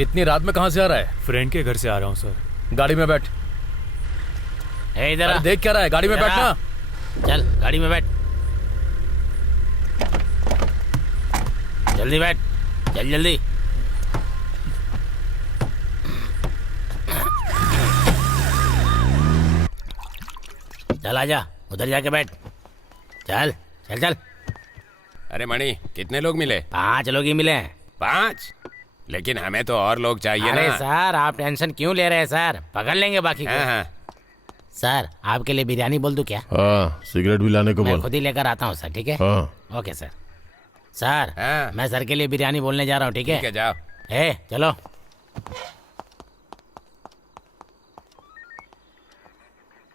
इतनी रात में कहाँ से आ रहा है? फ्रेंड के घर से आ रहा हूँ सर। गाड़ी में बैठ। इधर अरे देख क्या रहा है, गाड़ी में बैठना। चल गाड़ी में बैठ, जल्दी बैठ, चल जल्दी। चल आजा, उधर जाके बैठ। चल चल चल। अरे मणि, कितने लोग मिले? 5 लोग ही मिले हैं। 5? लेकिन हमें तो और लोग चाहिए अरे ना। सर आप टेंशन क्यों ले रहे हैं सर, पकड़ लेंगे बाकी को। हाँ। सर आपके लिए बिरयानी बोल दूं क्या? हाँ, सिगरेट भी लाने को मैं बोल। खुद ही लेकर आता हूँ सर, ठीक है? हाँ। Okay sir. सर हाँ। मैं सर के लिए बिरयानी बोलने जा रहा हूँ, ठीक है? ठीक है, जाओ। चलो।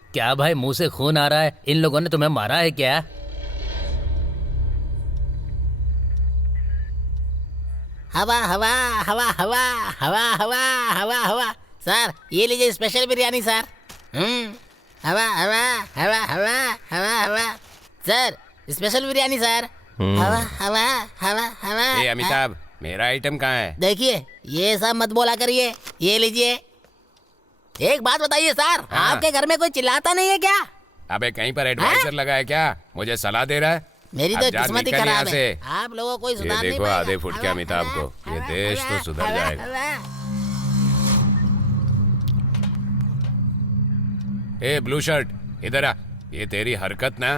क्या भाई, मुंह से खून आ रहा है? इन लोगों ने तुम्हें मारा है क्या? हवा हवा हवा हवा हवा हवा हवा हवा। सर ये लीजिए स्पेशल बिरयानी सर। हवा हवा हवा हवा हवा हवा। Sir special biryani sir. हवा हवा हवा हवा। ए अमिताभ, मेरा आइटम कहाँ है? देखिए ये सब मत बोला करिए, ये लीजिए। एक बात बताइए सर, हाँ। आपके घर में कोई चिल्लाता नहीं है क्या? अबे कहीं पर एडवाइजर लगा है क्या? मुझे सलाह दे रहा है? मेरी अब तो जा, किस्मत ही निकल यहाँ खराब है। से। आप लोगों को ये सुधार नहीं देखो पाएगा। आधे फुट के हवा, अमिताभ हवा, को, ये हवा, देश तो हवा, सुधर हवा, जाएगा। हवा। ए ब्लू शर्ट, इधर आ। ये तेरी हरकत ना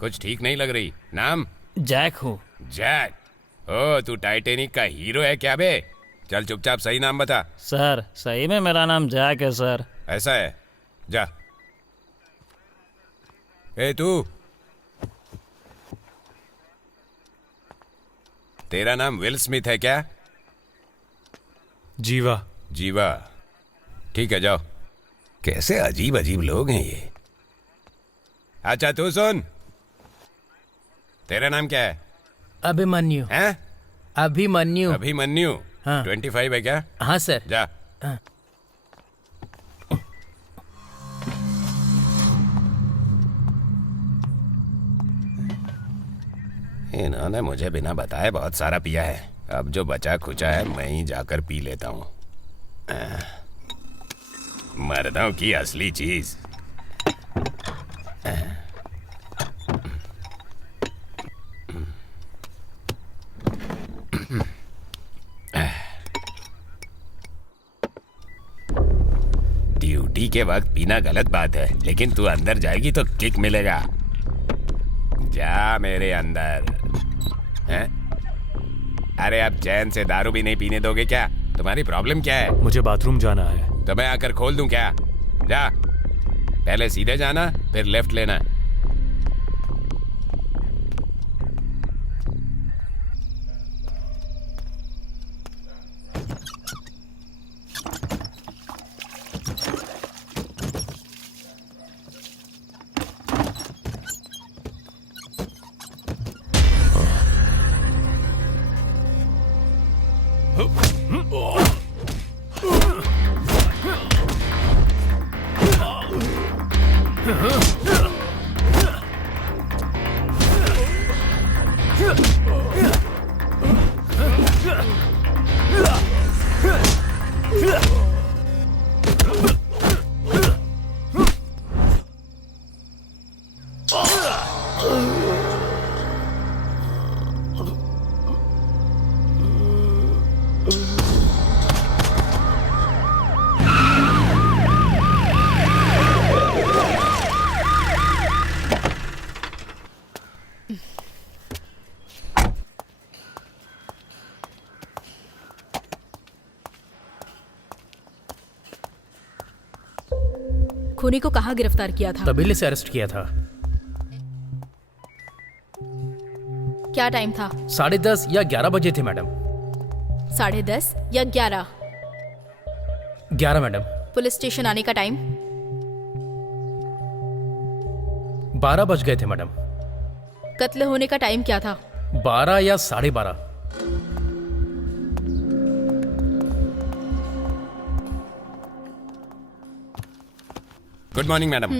कुछ ठीक नहीं लग रही। नाम? जैक हूँ। जैक? ओ तू टाइटेनिक का हीरो है क्या बे? चल चुपचाप सही नाम बता। सर सही में मेरा नाम जैक है सर। ऐसा है, जा। ए तू, तेरा नाम विल स्मिथ है क्या? जीवा। जीवा? ठीक है, जाओ। कैसे अजीब अजीब लोग हैं ये। अच्छा तू सुन, तेरा नाम क्या है? अभिमन्यु। हैं? अभिमन्यु। अभिमन्यु? हाँ। 25 है क्या? हाँ सर। जा। हाँ। इन्होंने मुझे बिना बताए बहुत सारा पिया है। अब जो बचा खुचा है मैं ही जाकर पी लेता हूँ। मर्दों की असली चीज। ड्यूटी के वक्त पीना गलत बात है, लेकिन तू अंदर जाएगी तो किक मिलेगा। जा मेरे अंदर। हैं? अरे अब चैन से दारू भी नहीं पीने दोगे क्या? तुम्हारी प्रॉब्लम क्या है? मुझे बाथरूम जाना है। तो मैं आकर खोल दूं क्या? जा, पहले सीधे जाना फिर लेफ्ट लेना। खूनी को कहाँ गिरफ्तार किया था? तबीले से अरेस्ट किया था। क्या टाइम था? 10:30 या 11 बजे थे मैडम। 10:30 या 11? 11 मैडम। पुलिस स्टेशन आने का टाइम? 12 बज गए थे मैडम। कत्ल होने का टाइम क्या था? 12 या 12:30। Good morning madam.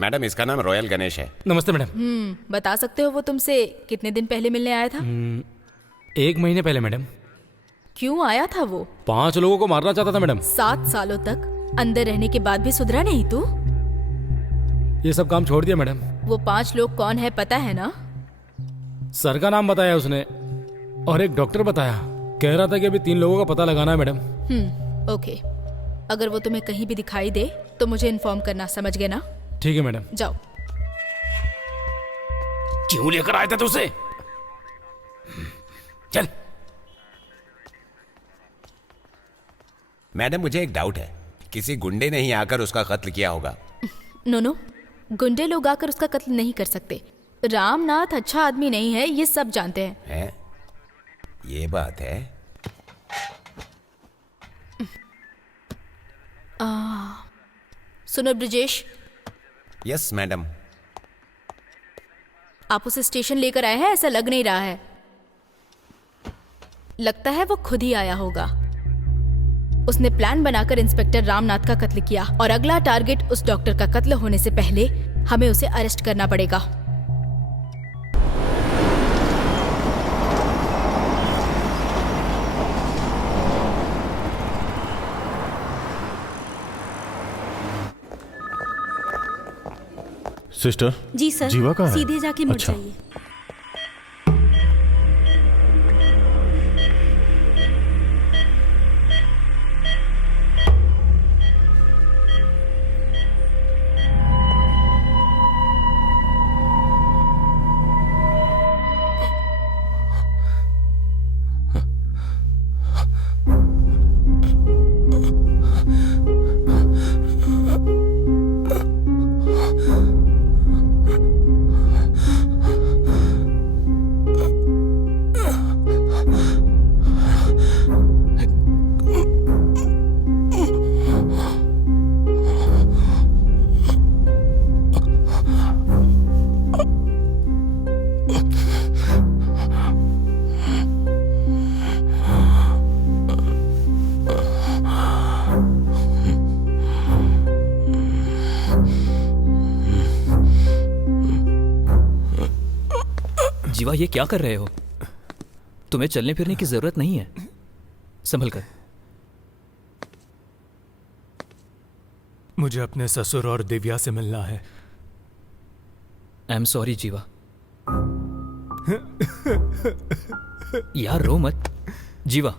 मैडम इसका नाम रॉयल गणेश है। नमस्ते मैडम। बता सकते हो वो तुमसे कितने दिन पहले मिलने आया था? 1 महीने पहले मैडम। क्यों आया था वो? 5 लोगों को मारना चाहता था मैडम। 7 सालों तक अंदर रहने के बाद भी सुधरा नहीं तू? ये सब काम छोड़ दिया मैडम। वो 5 लोग कौन है पता है ना? सर का नाम बताया उसने और एक डॉक्टर बताया। कह रहा था कि अभी 3 लोगों का पता लगाना है मैडम। ओके। अगर वो तुम्हें कहीं भी दिखाई दे तो मुझे इन्फॉर्म करना, समझ गए ना? ठीक है मैडम। जाओ। क्यों लेकर आए थे तू उसे? चल। मैडम मुझे एक डाउट है, किसी गुंडे ने ही आकर उसका कत्ल किया होगा? नो, गुंडे लोग आकर उसका कत्ल नहीं कर सकते। रामनाथ अच्छा आदमी नहीं है, ये सब जानते हैं। ये बात है। सुनो ब्रिजेश, यस मैडम। आप उसे स्टेशन लेकर आए हैं, ऐसा लग नहीं रहा है। लगता है वो खुद ही आया होगा। उसने प्लान बनाकर इंस्पेक्टर रामनाथ का कत्ल किया और अगला टारगेट उस डॉक्टर का कत्ल होने से पहले हमें उसे अरेस्ट करना पड़ेगा। सिस्टर। जी सर। जीवा कहाँ है? सीधे जाके मुड़ अच्छा। जाइए। जीवा, ये क्या कर रहे हो? तुम्हें चलने फिरने की जरूरत नहीं है, संभल कर। मुझे अपने ससुर और दिव्या से मिलना है। आई एम सॉरी जीवा। यार रो मत जीवा।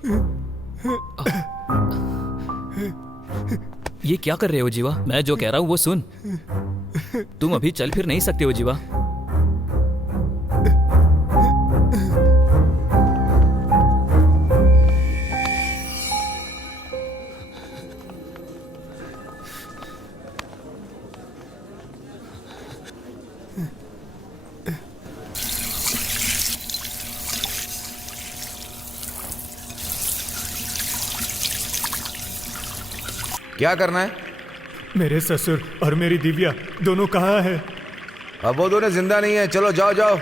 ये क्या कर रहे हो जीवा? मैं जो कह रहा हूं वो सुन। तुम अभी चल फिर नहीं सकते हो जीवा। क्या करना है? मेरे ससुर और मेरी दिव्या दोनों कहाँ हैं? अब वो दोनों जिंदा नहीं है। चलो जाओ जाओ।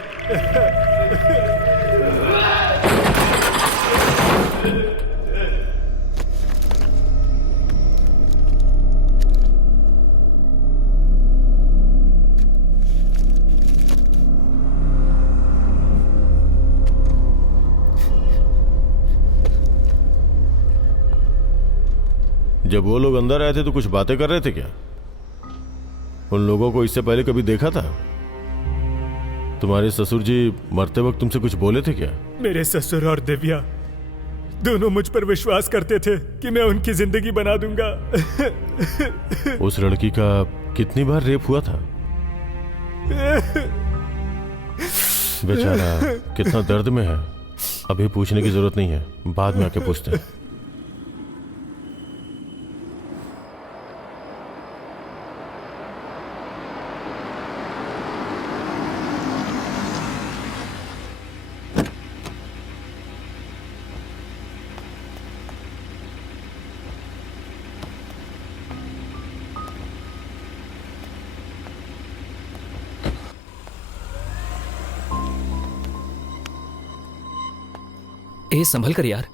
जब वो लोग अंदर आए थे तो कुछ बातें कर रहे थे क्या? उन लोगों को इससे पहले कभी देखा था? तुम्हारे ससुर जी मरते वक्त तुमसे कुछ बोले थे क्या? मेरे ससुर और दिव्या दोनों मुझ पर विश्वास करते थे कि मैं उनकी जिंदगी बना दूंगा। उस लड़की का कितनी बार रेप हुआ था? बेचारा कितना दर्द में है। अभी पूछने की जरूरत नहीं है, बाद में आके पूछते हैं। ए संभल कर यार।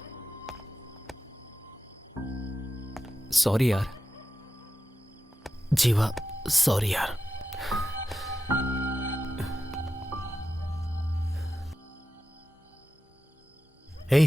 सॉरी यार। जीवा सॉरी यार। हे,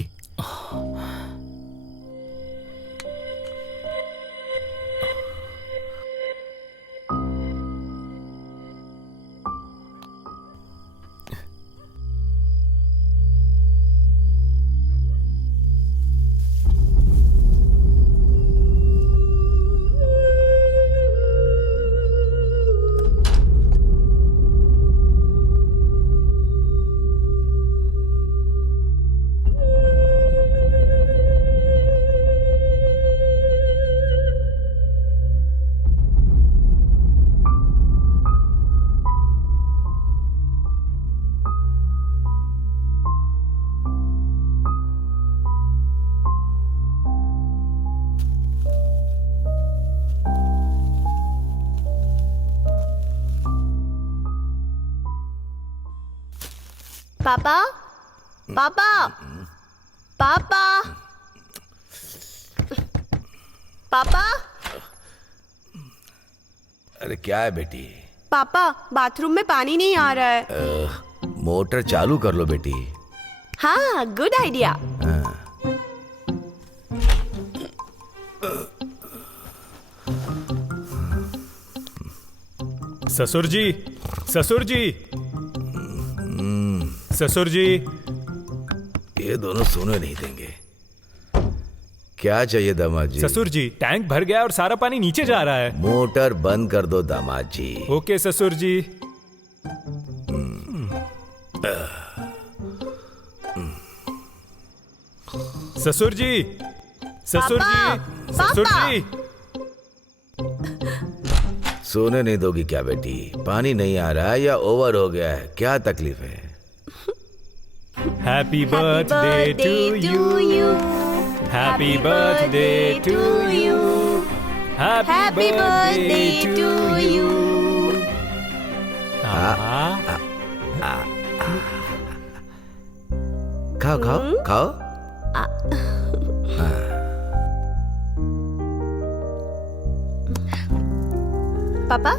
पापा पापा पापा पापा अरे क्या है बेटी? पापा बाथरूम में पानी नहीं आ रहा है। मोटर चालू कर लो बेटी। हाँ, गुड आइडिया। ससुर जी, ससुर जी, ससुर जी। ये दोनों सोने नहीं देंगे। क्या चाहिए दामाद जी? ससुर जी, टैंक भर गया और सारा पानी नीचे जा रहा है। मोटर बंद कर दो दामाद जी। ओके ससुर जी। ससुर जी, ससुर जी, ससुर जी। सोने नहीं दोगी क्या बेटी? पानी नहीं आ रहा है या ओवर हो गया है? क्या तकलीफ है? Happy birthday to you, happy birthday to you, happy birthday to you. खाओ खाओ खाओ। पापा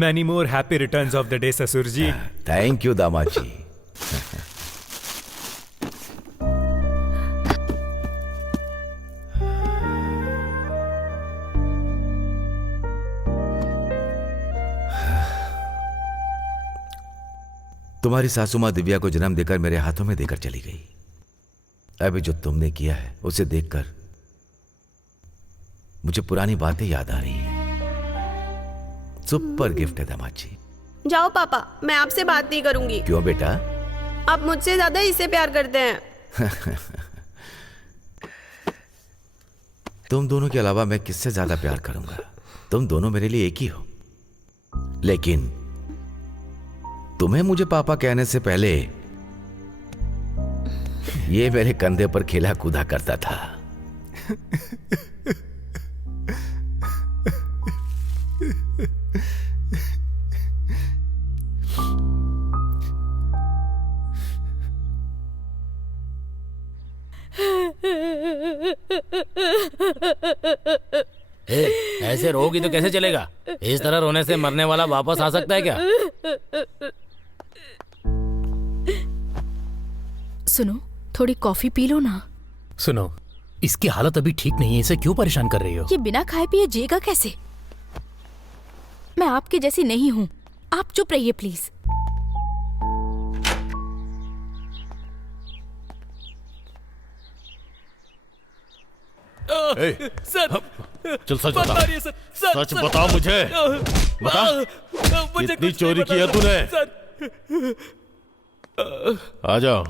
Many more happy returns of the day, ससुर जी। थैंक यू दामाद जी। तुम्हारी सासू माँ दिव्या को जन्म देकर मेरे हाथों में देकर चली गई। अभी जो तुमने किया है उसे देखकर मुझे पुरानी बातें याद आ रही हैं। सुपर गिफ्ट है दामाद जी। जाओ पापा, मैं आपसे बात नहीं करूंगी। क्यों बेटा? आप मुझसे ज्यादा इसे प्यार करते हैं। तुम दोनों के अलावा मैं किससे ज्यादा प्यार करूंगा? तुम दोनों मेरे लिए एक ही हो। लेकिन तुम्हें मुझे पापा कहने से पहले ये मेरे कंधे पर खेला कूदा करता था। ऐसे रोगी तो कैसे चलेगा? इस तरह रोने से मरने वाला वापस आ सकता है क्या? सुनो, थोड़ी कॉफी पी लो ना। सुनो, इसकी हालत अभी ठीक नहीं है, इसे क्यों परेशान कर रही हो? ये बिना खाए पिए जिएगा कैसे? मैं आपके जैसी नहीं हूँ। आप चुप रहिए प्लीज। सर, चल सच बता। सच बता मुझे। बता, कितनी चोरी की है तूने? आ जाओ।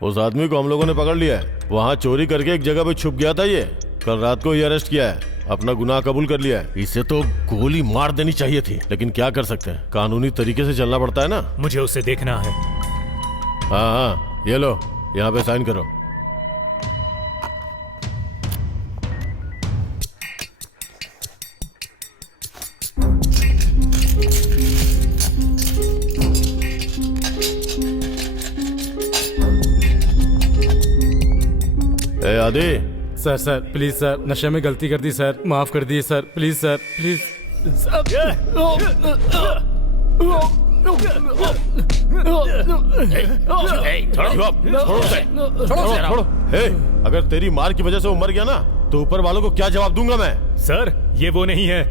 उस आदमी को हम लोगों ने पकड़ लिया है। वहां चोरी करके एक जगह पे छुप गया था। ये कल रात को ही अरेस्ट किया है। अपना गुनाह कबूल कर लिया है। इसे तो गोली मार देनी चाहिए थी, लेकिन क्या कर सकते हैं, कानूनी तरीके से चलना पड़ता है ना। मुझे उसे देखना है। हाँ हाँ, ये लो, यहाँ पे साइन करो। ए आदि। सर सर प्लीज सर, नशे में गलती कर दी सर, माफ कर दिए सर, प्लीज सर प्लीज। छोड़ो। अगर तेरी मार की वजह से वो मर गया ना, तो ऊपर वालों को क्या जवाब दूंगा मैं? सर, ये वो नहीं है।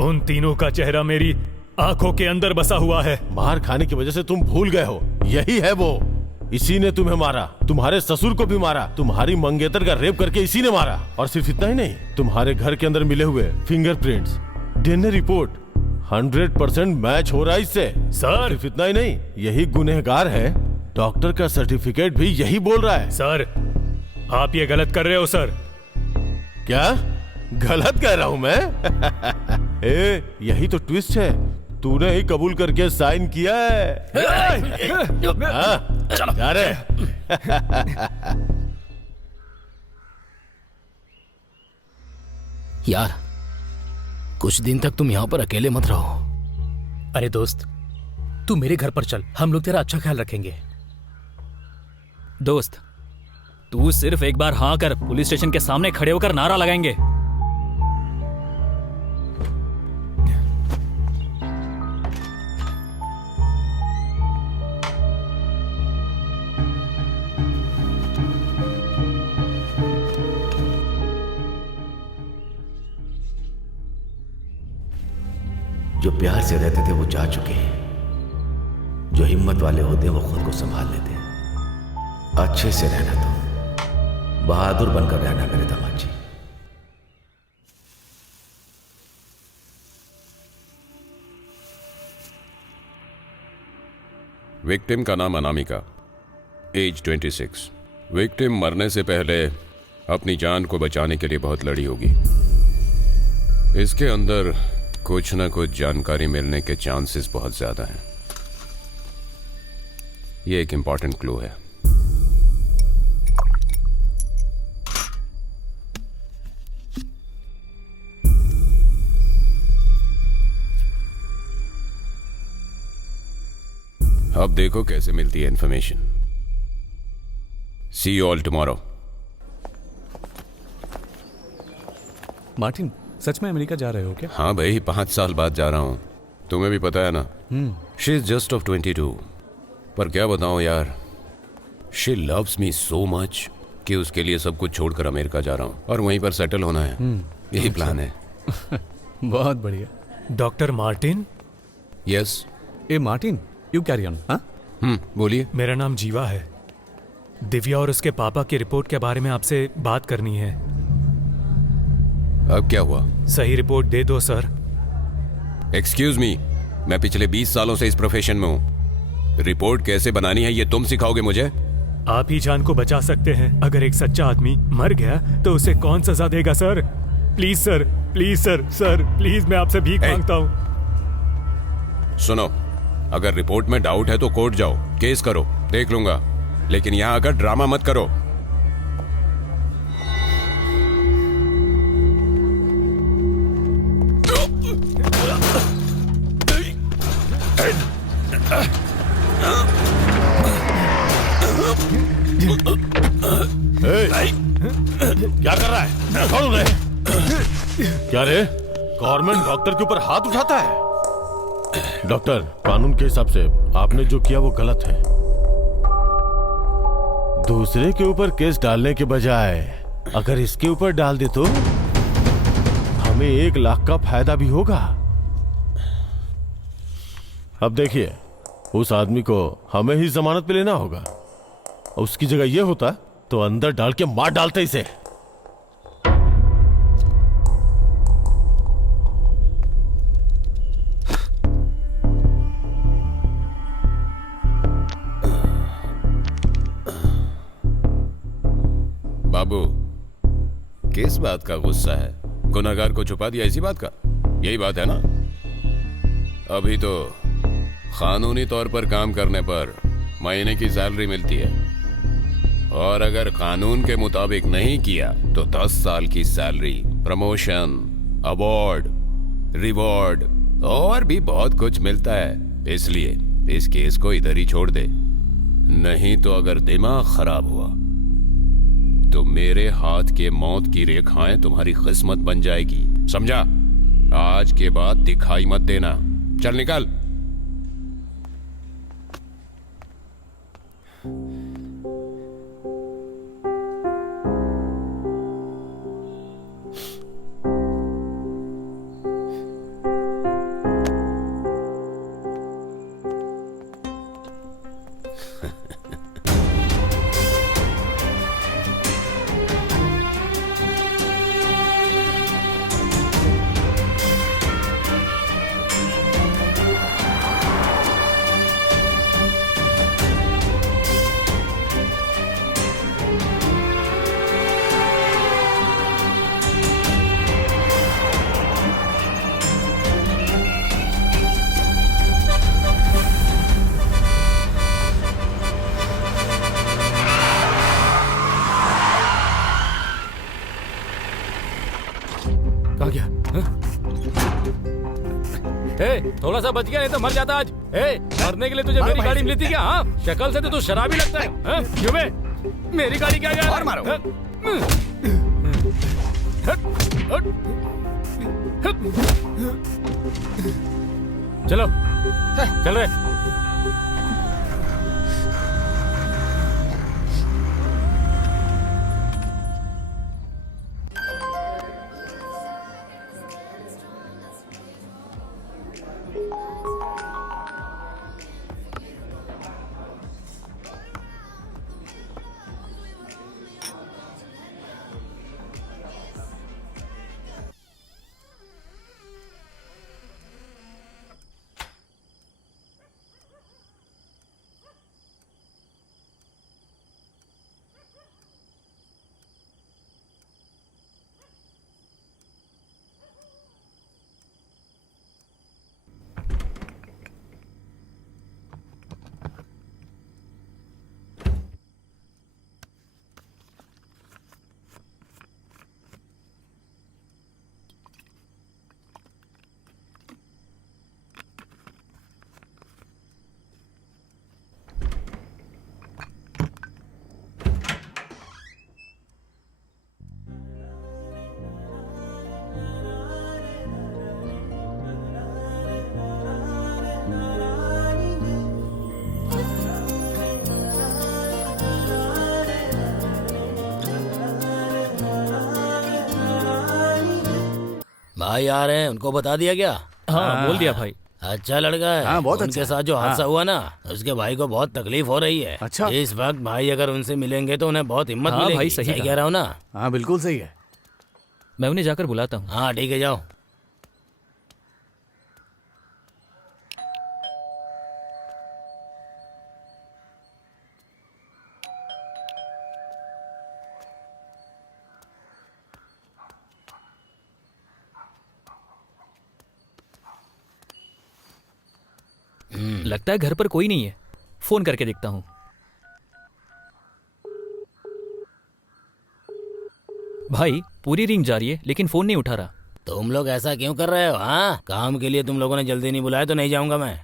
उन तीनों का चेहरा मेरी आंखों के अंदर बसा हुआ है। मार खाने की वजह से तुम भूल गए हो, यही है वो। इसी ने तुम्हें मारा, तुम्हारे ससुर को भी मारा, तुम्हारी मंगेतर का रेप करके इसी ने मारा। और सिर्फ इतना ही नहीं, तुम्हारे घर के अंदर मिले हुए फिंगरप्रिंट्स, डीएनए रिपोर्ट 100% मैच हो रहा है इससे। सर, सिर्फ इतना ही नहीं, यही गुनहगार है। डॉक्टर का सर्टिफिकेट भी यही बोल रहा है। सर, आप ये गलत कर रहे हो सर। क्या गलत कह रहा हूं मैं? ए, यही तो ट्विस्ट है। तूने ही कबूल करके साइन किया है। जा रे। यार कुछ दिन तक तुम यहाँ पर अकेले मत रहो। अरे दोस्त, तू मेरे घर पर चल, हम लोग तेरा अच्छा ख्याल रखेंगे। दोस्त, तू सिर्फ एक बार हाँ कर, पुलिस स्टेशन के सामने खड़े होकर नारा लगाएंगे। जो प्यार से रहते थे वो जा चुके हैं। जो हिम्मत वाले होते हैं वो खुद को संभाल लेते हैं। अच्छे से रहना, तुम बहादुर बनकर रहना मेरे दामाद जी। विक्टिम का नाम अनामिका, एज 26। विक्टिम मरने से पहले अपनी जान को बचाने के लिए बहुत लड़ी होगी। इसके अंदर कुछ ना कुछ जानकारी मिलने के चांसेस बहुत ज्यादा हैं। यह एक इंपॉर्टेंट क्लू है। अब देखो कैसे मिलती है information. See you all tomorrow. Martin, सच में अमेरिका जा रहे हो क्या? हाँ भाई, 5 साल बाद जा रहा हूँ। तुम्हें भी पता है ना। She is just of 22। पर क्या बताऊँ यार, she loves me so much कि उसके लिए सब कुछ छोड़कर अमेरिका जा रहा हूँ और वहीं पर सेटल होना है। यही प्लान है। बहुत बढ़िया। Doctor Martin? Yes. A Martin, you carry on. बोलिए। मेरा नाम जीवा है। दिव्या और उसके पापा की रिपोर्ट के बारे में आपसे बात करनी है। अब क्या हुआ? सही रिपोर्ट दे दो सर। एक्सक्यूज मी, मैं पिछले 20 सालों से इस प्रोफेशन में हूँ। रिपोर्ट कैसे बनानी है ये तुम सिखाओगे मुझे? आप ही जान को बचा सकते हैं। अगर एक सच्चा आदमी मर गया तो उसे कौन सजा देगा sir? Please sir, please sir, sir please, मैं आपसे भीख मांगता हूँ। सुनो, अगर रिपोर्ट में डाउट है तो कोर्ट जाओ, केस करो, देख लूंगा। लेकिन यहाँ आकर ड्रामा मत करो। क्या कर रहा है? कौन उन्हें? क्या रे, गवर्नमेंट डॉक्टर के ऊपर हाथ उठाता है? डॉक्टर, कानून के हिसाब से आपने जो किया वो गलत है। दूसरे के ऊपर केस डालने के बजाय अगर इसके ऊपर डाल दे तो हमें 1 लाख का फायदा भी होगा। अब देखिए, उस आदमी को हमें ही जमानत पे लेना होगा। उसकी जगह ये होता तो अंदर डाल के मार डालते इसे। बाबू, किस बात का गुस्सा है? गुनहगार को छुपा दिया, इसी बात का? यही बात है ना? अभी तो कानूनी तौर पर काम करने पर महीने की सैलरी मिलती है, और अगर कानून के मुताबिक नहीं किया तो 10 साल की सैलरी, प्रमोशन, अवार्ड, रिवॉर्ड और भी बहुत कुछ मिलता है। इसलिए इस केस को इधर ही छोड़ दे, नहीं तो अगर दिमाग खराब हुआ तो मेरे हाथ के मौत की रेखाएं तुम्हारी किस्मत बन जाएगी, समझा? आज के बाद दिखाई मत देना। चल निकल। कहाँ गया? हाँ? थोड़ा सा बच गया, नहीं तो मर जाता आज। मरने के लिए तुझे मेरी गाड़ी मिली थी क्या? हाँ, शक्ल से तो तू शराबी लगता है। हाँ? क्यों बे? मेरी गाड़ी क्या गया? और मारो। चलो चल रहे। भाई आ रहे हैं, उनको बता दिया क्या? हाँ बोल दिया भाई। अच्छा लड़का है। हाँ, बहुत उनके अच्छा। साथ जो हादसा हुआ ना, उसके भाई को बहुत तकलीफ हो रही है। अच्छा। इस वक्त भाई अगर उनसे मिलेंगे तो उन्हें बहुत हिम्मत हाँ, मिलेगी। भाई, सही कहा। कह रहा हूँ ना? हाँ बिल्कुल सही है। मैं उन्हें जाकर बुलाता हूँ। हाँ ठीक है, जाओ। लगता है घर पर कोई नहीं है, फोन करके देखता हूँ। भाई पूरी रिंग जा रही है लेकिन फोन नहीं उठा रहा। तुम लोग ऐसा क्यों कर रहे हो? हाँ, काम के लिए तुम लोगों ने जल्दी नहीं बुलाया तो नहीं जाऊंगा मैं।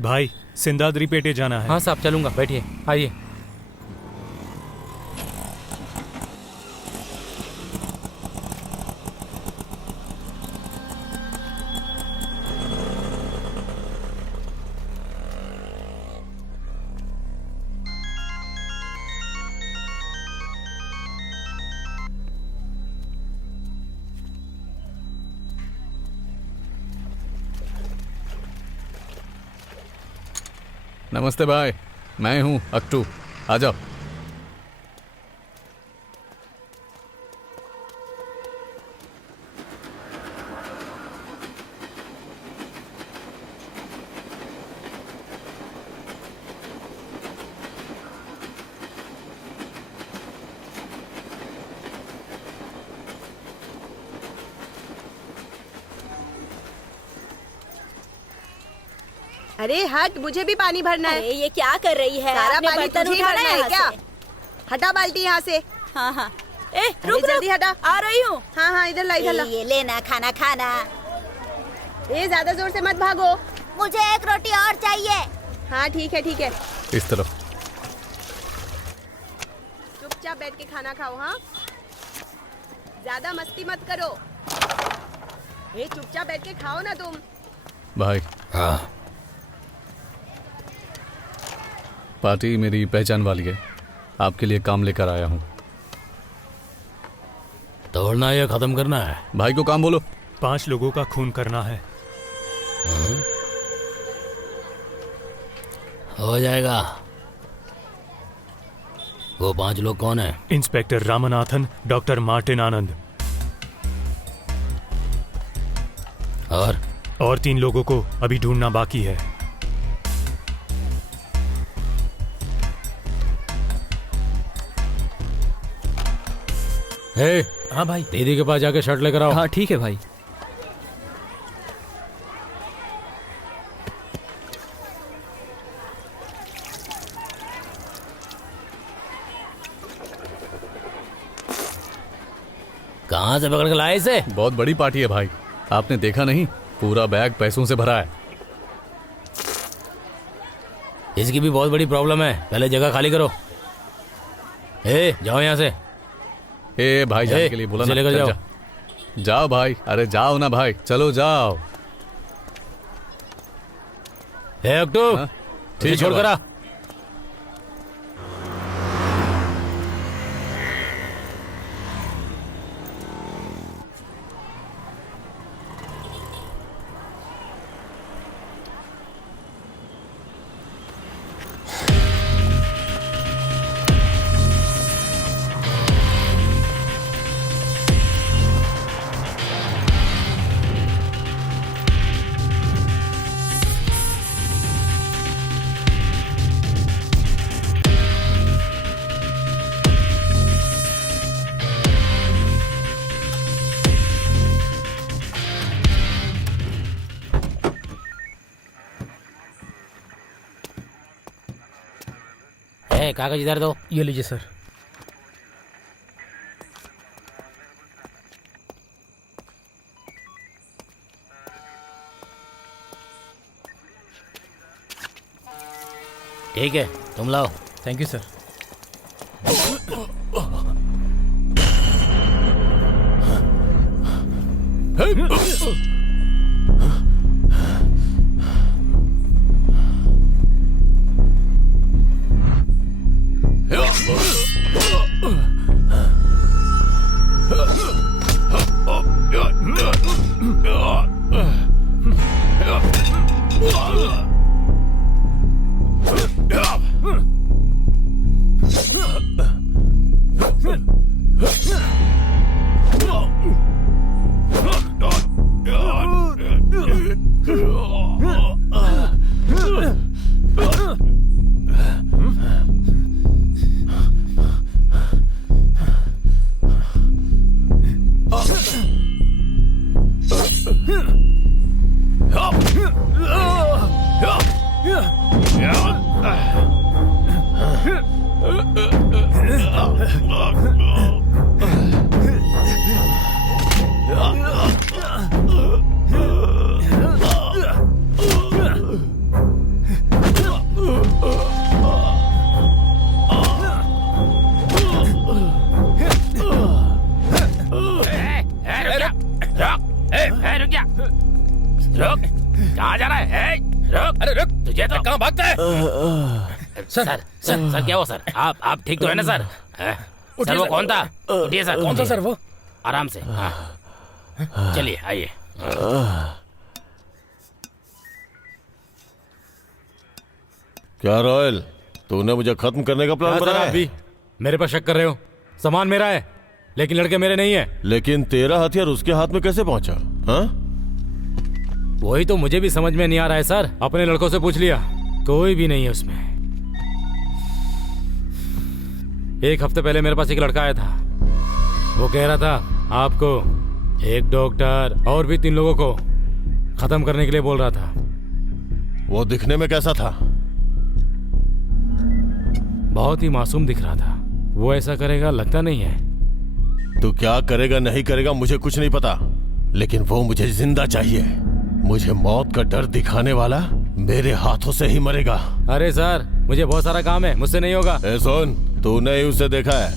भाई सिंदाद्री पेटे जाना है। हाँ साहब, चलूंगा, बैठिए, आइए। नमस्ते भाई, मैं हूँ अक्टू, आ जाओ। अरे हट, मुझे भी पानी भरना है। ये क्या कर रही है? सारा आपने पानी बर्तन तुझे ही उठाना भरना है यहाँ क्या? से। हटा बाल्टी यहाँ से। हाँ हाँ। रुक जल्दी हटा। आ रही हूँ। हाँ हाँ, इधर ला, इधर ला। ये लेना खाना खाना। ज्यादा जोर से मत भागो। मुझे एक रोटी और चाहिए। हाँ ठीक है ठीक है। इस तरफ। चुपचाप बैठ के खाना खाओ। हाँ, ज्यादा मस्ती मत करो। चुपचाप बैठ के खाओ ना तुम। भाई। हाँ। पार्टी मेरी पहचान वाली है, आपके लिए काम लेकर आया हूँ। तोड़ना या खत्म करना है? भाई को काम बोलो। 5 लोगों का खून करना है। हो जाएगा। वो 5 लोग कौन है? इंस्पेक्टर रामनाथन, डॉक्टर मार्टिन आनंद और 3 लोगों को अभी ढूंढना बाकी है। हाँ भाई, दीदी के पास जाके शर्ट लेकर आओ। हाँ ठीक है भाई। कहाँ से पकड़ के लाए इसे? बहुत बड़ी पार्टी है भाई, आपने देखा नहीं? पूरा बैग पैसों से भरा है। इसकी भी बहुत बड़ी प्रॉब्लम है, पहले जगह खाली करो। जाओ यहाँ से। भाई जाने के लिए बोला ना। लेकर जाओ। जाओ भाई, अरे जाओ ना भाई, चलो जाओ। अक्टू, ठीक छोड़ कर आ। कागज इधर दो। ये लीजिए सर। ठीक है, तुम लाओ। Thank you sir. कहाँ जा रहा है? रुक, अरे रुक, तुझे तो कहाँ भागता है? सर क्या हुआ सर? आप ठीक तो है ना सर? सर वो कौन था? उठिए सर। कौन था सर वो? आराम से। हाँ, चलिए आइए। क्या रॉयल, तूने मुझे खत्म करने का प्लान बनाया है? मेरे पर शक कर रहे हो? सामान मेरा है, लेकिन लड़के मेरे नहीं है। लेकिन तेरा हथियार उसके हाथ में कैसे पहुंचा? हाँ? वही तो मुझे भी समझ में नहीं आ रहा है सर। अपने लड़कों से पूछ लिया, कोई भी नहीं है उसमें। एक हफ्ते पहले मेरे पास एक लड़का आया था। वो कह रहा था आपको, एक डॉक्टर और भी 3 लोगों को खत्म करने के लिए बोल रहा था। वो दिखने में कैसा था? बहुत ही मासूम दिख रहा था। वो ऐसा करेगा लगता नहीं है। तू क्या करेगा नहीं करेगा मुझे कुछ नहीं पता, लेकिन वो मुझे जिंदा चाहिए। मुझे मौत का डर दिखाने वाला मेरे हाथों से ही मरेगा। अरे सर, मुझे बहुत सारा काम है, मुझसे नहीं होगा। ए सुन, तूने ही उसे देखा है।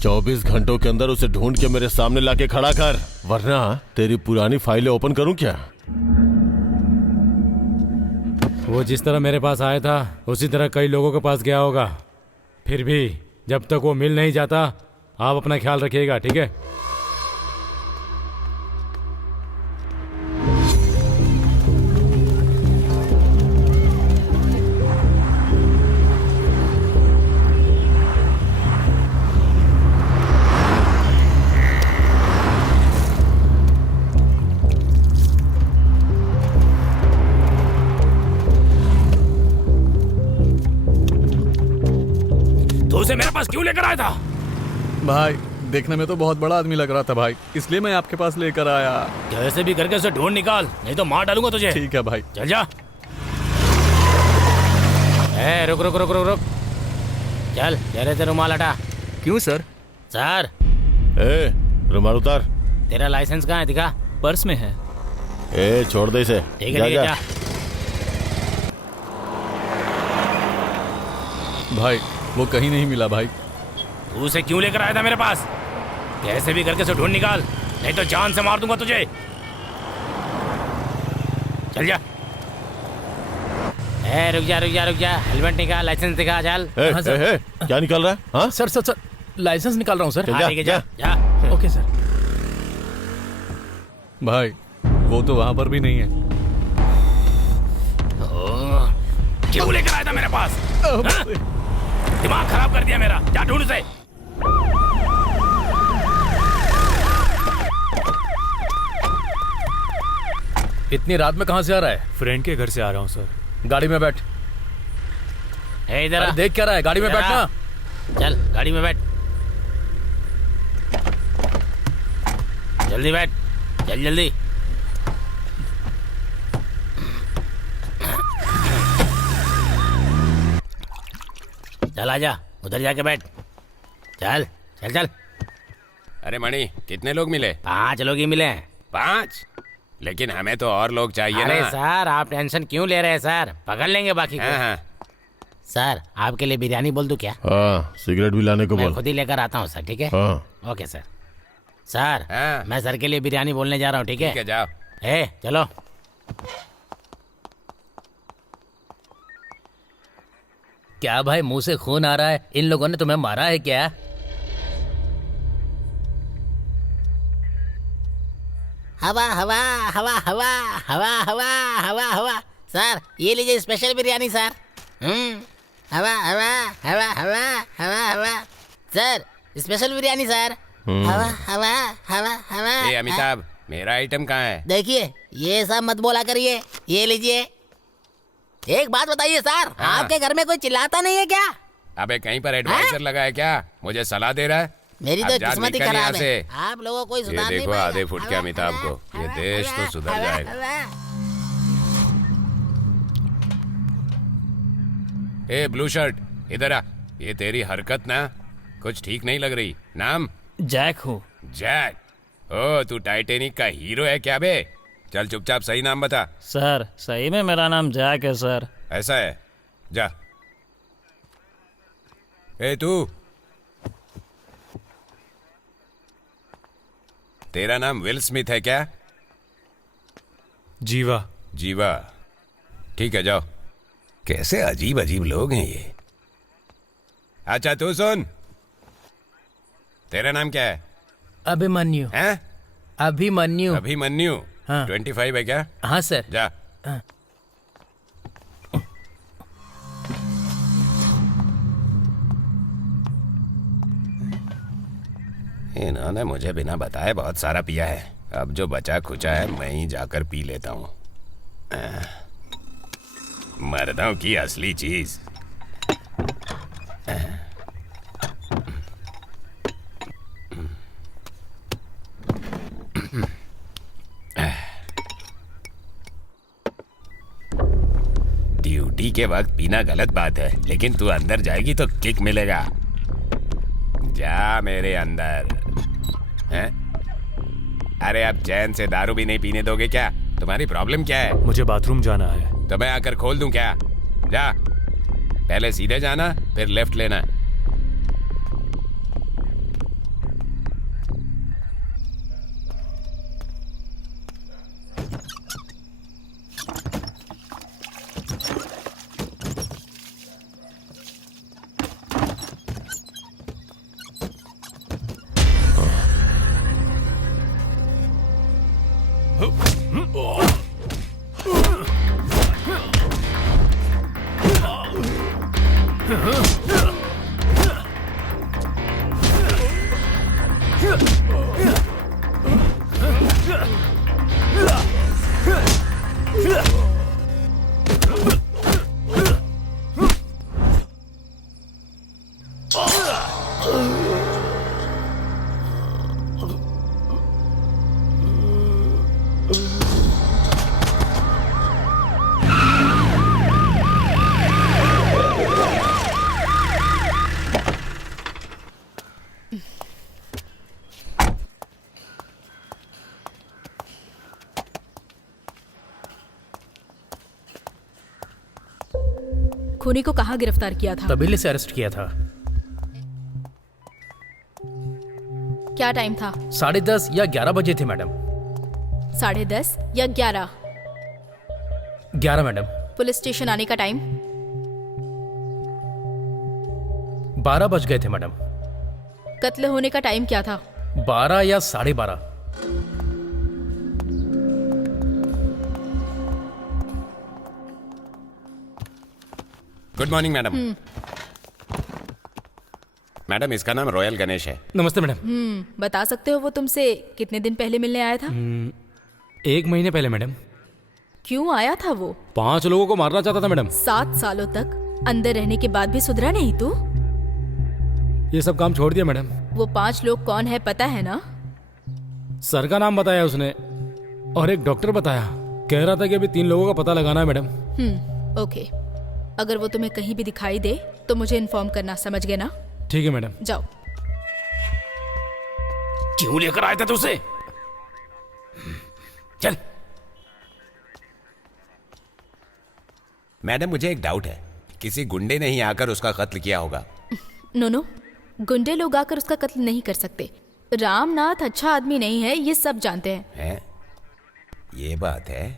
24 घंटों के अंदर उसे ढूंढ के मेरे सामने लाके खड़ा कर, वरना तेरी पुरानी फाइलें ओपन करूं क्या? वो जिस तरह मेरे पास आया था उसी तरह कई लोगों के पास गया होगा। फिर भी जब तक वो मिल नहीं जाता, आप अपना ख्याल रखिएगा, ठीक है? तो उसे मेरे पास क्यों लेकर आया था? भाई देखने में तो बहुत बड़ा आदमी लग रहा था भाई, इसलिए मैं आपके पास लेकर आया। कैसे भी करके उसे ढूंढ निकाल, नहीं तो मार डालूंगा तुझे। ठीक है भाई। चल जा। रुक रुक रुक रुक रुक। चल चेहरे से रुमाल हटा। क्यों सर? सर, रुमाल उतार। तेरा लाइसेंस कहाँ है? दिखा। पर्स में है। छोड़ दे इसे। ठीक है, जा। भाई वो कहीं नहीं मिला भाई। तू उसे क्यों लेकर आया था मेरे पास? कैसे भी करके उसे ढूंढ निकाल, नहीं तो जान से मार दूंगा तुझे। चल जा। रुक जा रुक जा रुक जा। हेलमेट निकाल, लाइसेंस दिखा। चल। हाँ, सर। क्या निकाल रहा है? हाँ? सर सर सर, लाइसेंस निकाल रहा हूँ सर। ठीक है, जा जा। Okay sir. भाई वो तो वहां पर भी नहीं है। क्यों लेकर आया था मेरे पास? दिमाग खराब कर दिया मेरा। जा ढूंढ उसे। इतनी रात में कहाँ से आ रहा है? फ्रेंड के घर से आ रहा हूँ सर। गाड़ी में बैठ। इधर आ। देख क्या रहा है? गाड़ी में बैठना। चल गाड़ी में बैठ। जल्दी बैठ, चल जल्दी। चल आजा, उधर जाके बैठ। चल चल चल। अरे मणि, कितने लोग मिले? 5 लोग ही मिले हैं। 5? लेकिन हमें तो और लोग चाहिए अरे ना। सर, आप टेंशन क्यों ले रहे हैं सर? पकड़ लेंगे बाकी को। हाँ। सर, आपके लिए बिरयानी बोल दूं क्या? हाँ, सिगरेट भी लाने को मैं बोल। खुद ही लेकर आता हूँ सर, ठीक है? हाँ। Okay sir. सर, हाँ। मैं सर के लिए बिरयानी बोलने जा रहा हूँ, ठीक है? ठीक है, जाओ। चलो। क्या भाई, मुंह से खून आ रहा है? इन लोगों ने तुम्हें मारा है क्या? हवा हवा हवा हवा हवा हवा हवा हवा। सर, ये लीजिए स्पेशल बिरयानी सर। हवा हवा हवा हवा हवा हवा। Sir, special biryani sir. हवा हवा हवा हवा। अमिताभ, मेरा आइटम कहाँ है? देखिए, ये सब मत बोला करिए। ये लीजिए। एक बात बताइए सर, हाँ। आपके घर में कोई चिल्लाता नहीं है क्या? अबे कहीं पर एडवाइजर लगा है क्या? मुझे सलाह दे रहा है? मेरी अब तो जा, किस्मत ही निकल यहाँ खराब है। से। आप लोगों को ये सुधार नहीं देखो पाएगा। आधे फुट के अमिताभ को। ये देश तो सुधर जाएगा। ब्लू शर्ट, इधर आ। ये तेरी हरकत ना कुछ ठीक नहीं लग रही। नाम? जैक हूँ। जैक? ओ, तू टाइटेनिक का हीरो है क्या बे? चल चुपचाप सही नाम बता। सर, सही में मेरा नाम जैक है सर। ऐसा है? जा। तू, तेरा नाम विल स्मिथ है क्या? जीवा। जीवा, ठीक है, जाओ। कैसे अजीब अजीब लोग हैं ये। अच्छा तू सुन, तेरा नाम क्या है? अभिमन्यु। हैं? अभिमन्यु। अभिमन्यु। हाँ। 25 है क्या? हाँ सर। जा। हाँ। इन्होंने मुझे बिना बताए बहुत सारा पिया है। अब जो बचा खुचा है मैं ही जाकर पी लेता हूँ। मर्दों की असली चीज। ड्यूटी के वक्त पीना गलत बात है, लेकिन तू अंदर जाएगी तो किक मिलेगा। जा मेरे अंदर। हैं? अरे अब चैन से दारू भी नहीं पीने दोगे क्या? तुम्हारी प्रॉब्लम क्या है? मुझे बाथरूम जाना है। तो मैं आकर खोल दूं क्या? जा, पहले सीधे जाना, फिर लेफ्ट लेना। खूनी को कहाँ गिरफ्तार किया था? तबीले से अरेस्ट किया था। क्या टाइम था? 10:30 या 11 बजे थे मैडम। 10:30 या 11? 11 मैडम। पुलिस स्टेशन आने का टाइम? 12 बज गए थे मैडम। कत्ल होने का टाइम क्या था? 12 या 12:30। Good morning madam. मैडम, इसका नाम रॉयल गणेश है। नमस्ते मैडम। बता सकते हो वो तुमसे कितने दिन पहले मिलने आया था? 1 महीने पहले मैडम। क्यों आया था वो? 5 लोगों को मारना चाहता था मैडम। 7 सालों तक अंदर रहने के बाद भी सुधरा नहीं तू? ये सब काम छोड़ दिया मैडम। वो 5 लोग कौन है पता है ना? सर का नाम बताया उसने और एक डॉक्टर बताया। कह रहा था कि अभी 3 लोगों का पता लगाना है मैडम। ओके। अगर वो तुम्हें कहीं भी दिखाई दे तो मुझे इन्फॉर्म करना, समझ गए ना? ठीक है मैडम। जाओ। क्यों लेकर आए थे तू उसे? चल। मैडम, मुझे एक डाउट है, किसी गुंडे ने ही आकर उसका कत्ल किया होगा? नो, गुंडे लोग आकर उसका कत्ल नहीं कर सकते। रामनाथ अच्छा आदमी नहीं है, ये सब जानते हैं। है? ये बात है।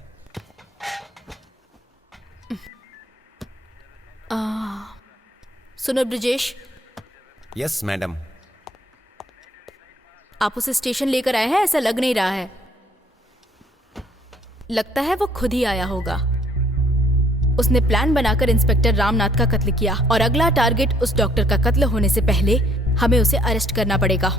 सुनो ब्रिजेश। Yes madam. आप उसे स्टेशन लेकर आए हैं, ऐसा लग नहीं रहा है। लगता है वो खुद ही आया होगा। उसने प्लान बनाकर इंस्पेक्टर रामनाथ का कत्ल किया और अगला टारगेट उस डॉक्टर का कत्ल होने से पहले हमें उसे अरेस्ट करना पड़ेगा।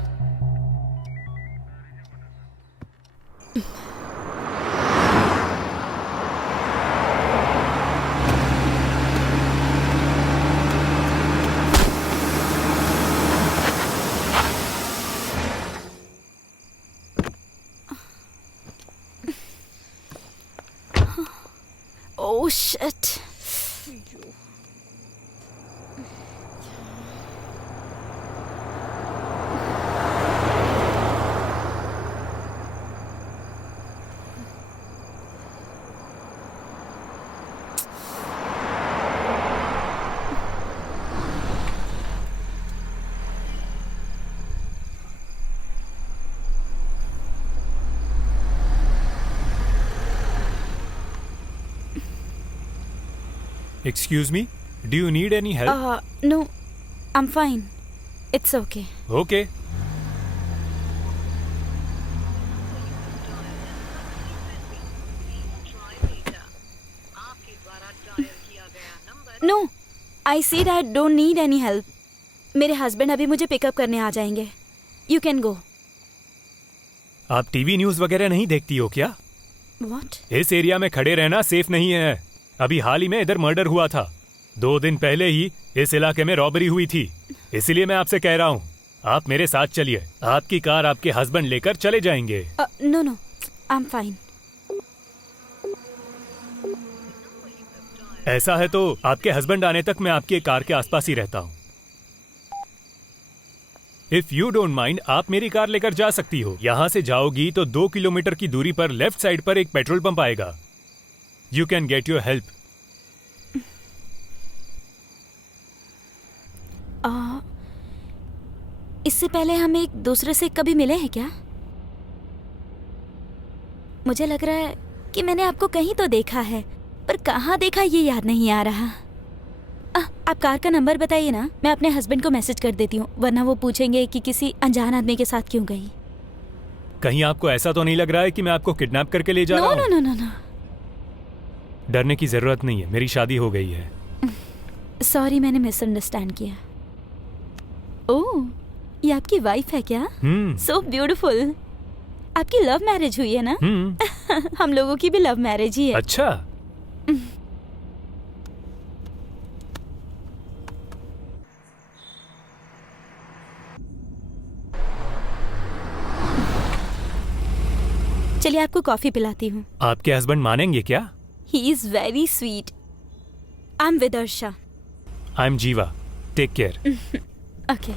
Oh shit. Excuse me, do you need any help? No, I'm fine. It's okay. Okay. No, I said I don't need any help. मेरे हस्बैंड अभी मुझे पिकअप करने आ जाएंगे. You can go. आप टीवी न्यूज़ वगैरह नहीं देखती हो क्या? What? इस एरिया में खड़े रहना सेफ नहीं है। अभी हाल ही में इधर मर्डर हुआ था। 2 दिन पहले ही इस इलाके में रॉबरी हुई थी। इसीलिए मैं आपसे कह रहा हूँ, आप मेरे साथ चलिए। आपकी कार आपके हस्बैंड लेकर चले जाएंगे। No, I'm fine. ऐसा है तो आपके हस्बैंड आने तक मैं आपकी कार के आसपास ही रहता हूँ। इफ यू डोंट माइंड, आप मेरी कार लेकर जा सकती हो। यहाँ से जाओगी तो 2 किलोमीटर की दूरी पर लेफ्ट साइड पर एक पेट्रोल पंप आएगा। You can get your help. इससे पहले हम एक दूसरे से कभी मिले हैं क्या? मुझे लग रहा है कि मैंने आपको कहीं तो देखा है, पर कहाँ देखा ये याद नहीं आ रहा। आप कार का नंबर बताइए ना, मैं अपने हस्बैंड को मैसेज कर देती हूँ, वरना वो पूछेंगे कि किसी अनजान आदमी के साथ क्यों गई। कहीं आपको ऐसा तो नहीं लग रहा है कि मैं आपको किडनैप करके ले जा रहा हूँ? No no no. डरने की जरूरत नहीं है, मेरी शादी हो गई है। सॉरी, मैंने मिसअंडरस्टैंड किया। ओह, ये आपकी वाइफ है क्या? So beautiful. आपकी लव मैरिज हुई है ना? हम लोगों की भी लव मैरिज ही है। अच्छा। चलिए आपको कॉफी पिलाती हूँ। आपके हस्बैंड मानेंगे क्या? He is very sweet. I am Vidarsha. I am Jeeva. Take care. Okay.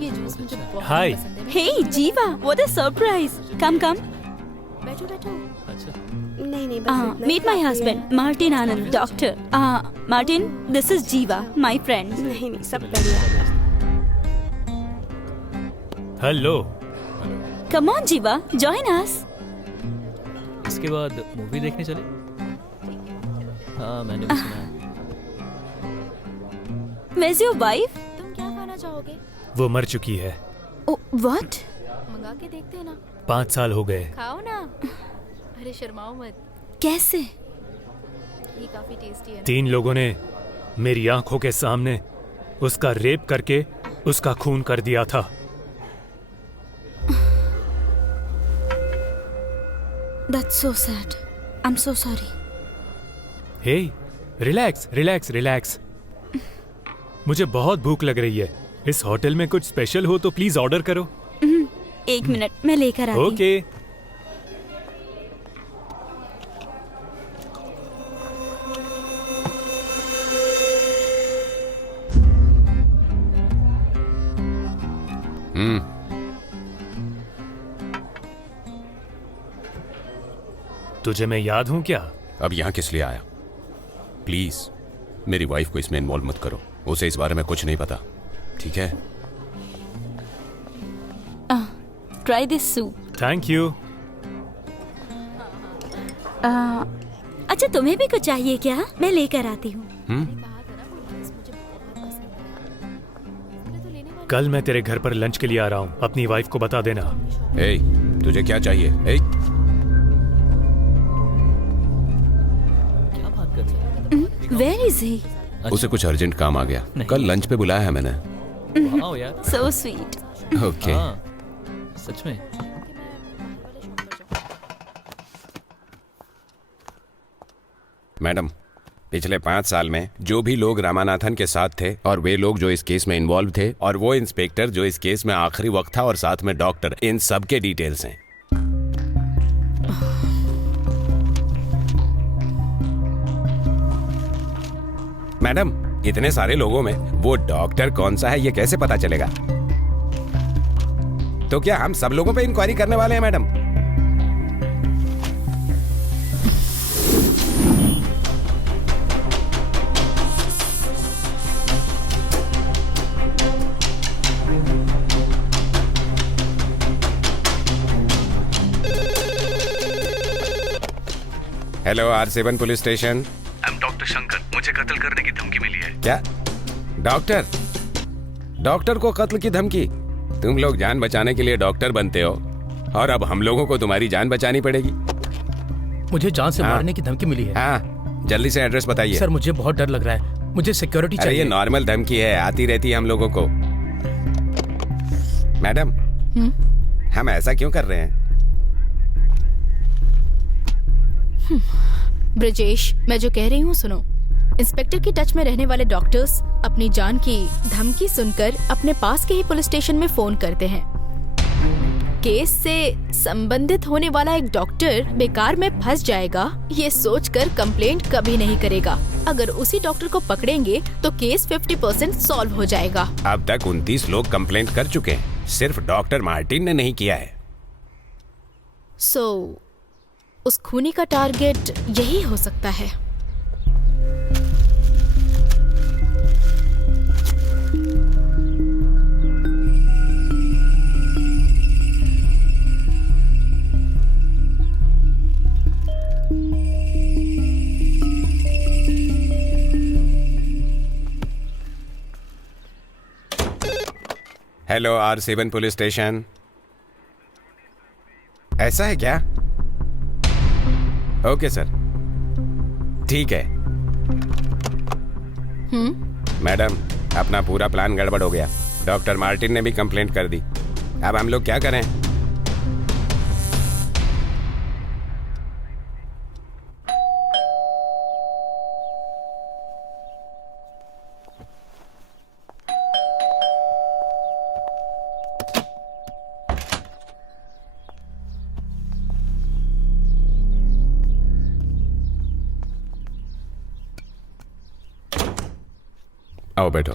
ये जूस मुझे बहुत हाय। पसंद है। हे जीवा, व्हाट अ सरप्राइज। कम कम। बैठो बैठो। नहीं नहीं बस इतना मीट माय काफी है। Husband Martin Anand, doctor. Martin, this is जीवा, माय फ्रेंड। नहीं नहीं सब बढ़िया। हेलो। कम ऑन जीवा, जॉइन अस। इसके बाद मूवी देखने चले? हाँ, मैंने भी सुना है। Where's your wife? तुम क्या खाना चाहोगे? वो मर चुकी है। Oh, what? मंगा के देखते हैं ना। 5 साल हो गए। खाओ ना। अरे शर्माओ मत, कैसे? ये काफी टेस्टी है ना। 3 लोगों ने मेरी आंखों के सामने उसका रेप करके उसका खून कर दिया था। That's so sad. I'm so sorry. Hey, relax relax relax. मुझे बहुत भूख लग रही है। इस होटल में कुछ स्पेशल हो तो प्लीज ऑर्डर करो। 1 मिनट, मैं लेकर आती हूँ। ओके। तुझे मैं याद हूं क्या? अब यहाँ किस लिए आया? प्लीज मेरी वाइफ को इसमें इन्वॉल्व मत करो। उसे इस बारे में कुछ नहीं पता, ठीक है? Try this soup. Thank you. अच्छा, तुम्हें भी कुछ चाहिए क्या? मैं लेकर आती हूँ। कल मैं तेरे घर पर लंच के लिए आ रहा हूँ, अपनी वाइफ को बता देना। ए, तुझे क्या चाहिए? ए, क्या बात कर रहे हो? Where is he? उसे कुछ अर्जेंट काम आ गया। कल लंच पे बुलाया है मैंने। वाओ यार। So sweet. ओके। हाँ, सच में। मैडम, पिछले 5 साल में जो भी लोग रामानाथन के साथ थे और वे लोग जो इस केस में इन्वॉल्व थे और वो इंस्पेक्टर जो इस केस में आखिरी वक्त था और साथ में डॉक्टर, इन सब के डिटेल्स हैं। मैडम, इतने सारे लोगों में वो डॉक्टर कौन सा है ये कैसे पता चलेगा? तो क्या हम सब लोगों पे इंक्वायरी करने वाले हैं madam? Hello, R7 police station. Doctor Shankar, मुझे कत्ल करने की धमकी मिली है। क्या? डॉक्टर? डॉक्टर को कत्ल की धमकी? तुम लोग जान बचाने के लिए डॉक्टर बनते हो और अब हम लोगों को तुम्हारी जान बचानी पड़ेगी। मुझे जान से हाँ। मारने की धमकी मिली है। हाँ, जल्दी से एड्रेस बताइए। सर मुझे बहुत डर लग रहा है, मुझे सिक्योरिटी अरे चाहिए। ये नॉर्मल धमकी है, आती रहती है हम लोगों को। मैडम, हम ऐसा क्यों कर रहे हैं? ब्रजेश, मैं जो कह रही हूँ सुनो। इंस्पेक्टर की टच में रहने वाले डॉक्टर्स अपनी जान की धमकी सुनकर अपने पास के ही पुलिस स्टेशन में फोन करते हैं। केस से संबंधित होने वाला एक डॉक्टर बेकार में फंस जाएगा ये सोचकर कंप्लेंट कभी नहीं करेगा। अगर उसी डॉक्टर को पकड़ेंगे तो केस 50% सॉल्व हो जाएगा। अब तक 29 लोग कंप्लेंट कर चुके हैं, सिर्फ डॉक्टर मार्टिन ने नहीं किया है। उस खूनी का टारगेट यही हो सकता है। Hello R7 police station. ऐसा है क्या? ओके सर, ठीक है। मैडम, अपना पूरा प्लान गड़बड़ हो गया। डॉक्टर मार्टिन ने भी कंप्लेंट कर दी। अब हम लोग क्या करें? आओ बैठो।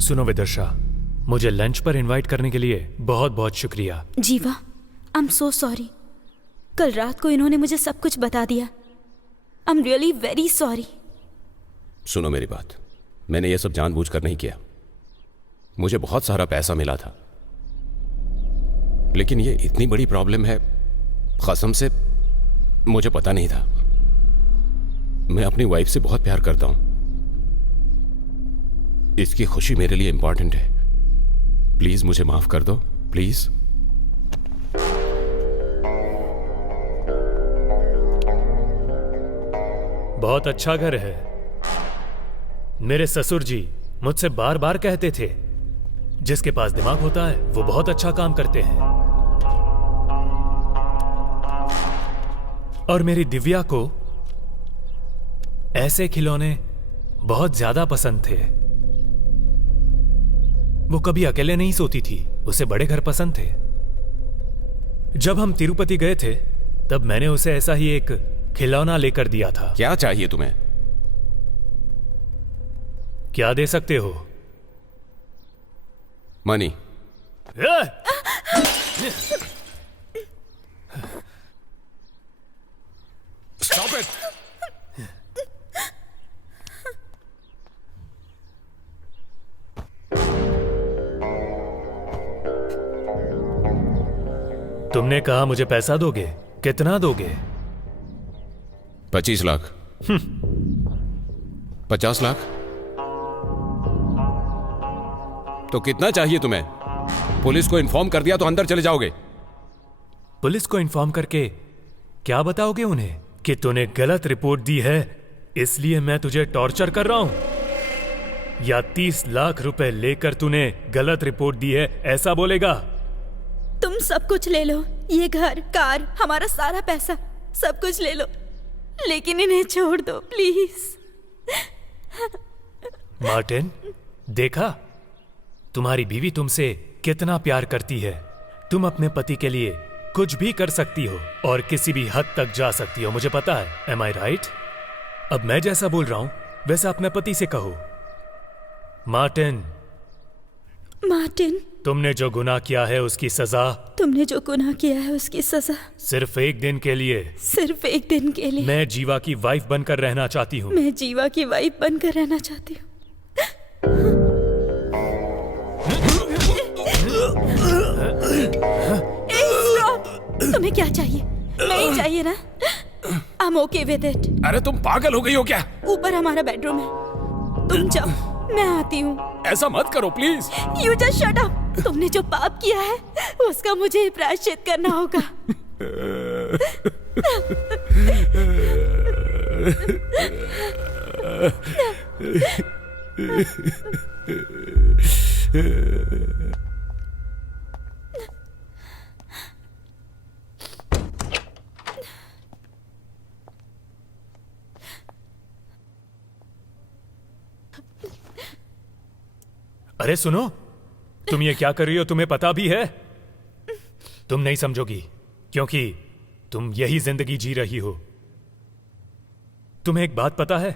सुनो विदर्शा, मुझे लंच पर इनवाइट करने के लिए बहुत बहुत शुक्रिया। जीवा, आई एम सो सॉरी। कल रात को इन्होंने मुझे सब कुछ बता दिया। I am really very sorry. सुनो मेरी बात, मैंने ये सब जानबूझकर नहीं किया। मुझे बहुत सारा पैसा मिला था, लेकिन ये इतनी बड़ी प्रॉब्लम है, कसम से मुझे पता नहीं था। मैं अपनी वाइफ से बहुत प्यार करता हूं। इसकी खुशी मेरे लिए इंपॉर्टेंट है। प्लीज मुझे माफ कर दो, प्लीज। बहुत अच्छा घर है। मेरे ससुर जी मुझसे बार बार कहते थे, जिसके पास दिमाग होता है वो बहुत अच्छा काम करते हैं। और मेरी दिव्या को ऐसे खिलौने बहुत ज्यादा पसंद थे। वो कभी अकेले नहीं सोती थी, उसे बड़े घर पसंद थे। जब हम तिरुपति गए थे तब मैंने उसे ऐसा ही एक खिलौना लेकर दिया था। क्या चाहिए तुम्हें? क्या दे सकते हो? मनी। Stop it! तुमने कहा मुझे पैसा दोगे, कितना दोगे? 25 लाख। 50 लाख? तो कितना चाहिए तुम्हें? पुलिस को इन्फॉर्म कर दिया तो अंदर चले जाओगे। पुलिस को इन्फॉर्म करके क्या बताओगे उन्हें? कि तूने गलत रिपोर्ट दी है इसलिए मैं तुझे टॉर्चर कर रहा हूं? या 30 लाख रुपए लेकर तूने गलत रिपोर्ट दी है, ऐसा बोलेगा? तुम सब कुछ ले लो, ये घर, कार, हमारा सारा पैसा, सब कुछ ले लो, लेकिन इन्हें छोड़ दो प्लीज। मार्टिन, देखा तुम्हारी बीवी तुमसे कितना प्यार करती है। तुम अपने पति के लिए कुछ भी कर सकती हो और किसी भी हद तक जा सकती हो, मुझे पता है। एम आई राइट? अब मैं जैसा बोल रहा हूं वैसा अपने पति से कहो। मार्टिन, मार्टिन, तुमने जो गुनाह किया है उसकी सजा, तुमने जो गुनाह किया है उसकी सजा सिर्फ एक दिन के लिए, सिर्फ एक दिन के लिए। मैं जीवा की वाइफ बनकर रहना चाहती हूँ। मैं जीवा की वाइफ बनकर रहना चाहती हूँ। तुम्हें क्या चाहिए? नहीं चाहिए ना? I'm okay with it. अरे तुम पागल हो गई हो क्या? ऊपर हमारा बेडरूम है, तुम जाओ, मैं आती हूँ। ऐसा मत करो please. You just shut up. तुमने जो पाप किया है उसका मुझे प्रायश्चित करना होगा। अरे सुनो, तुम ये क्या कर रही हो तुम्हें पता भी है? तुम नहीं समझोगी क्योंकि तुम यही जिंदगी जी रही हो। तुम्हें एक बात पता है?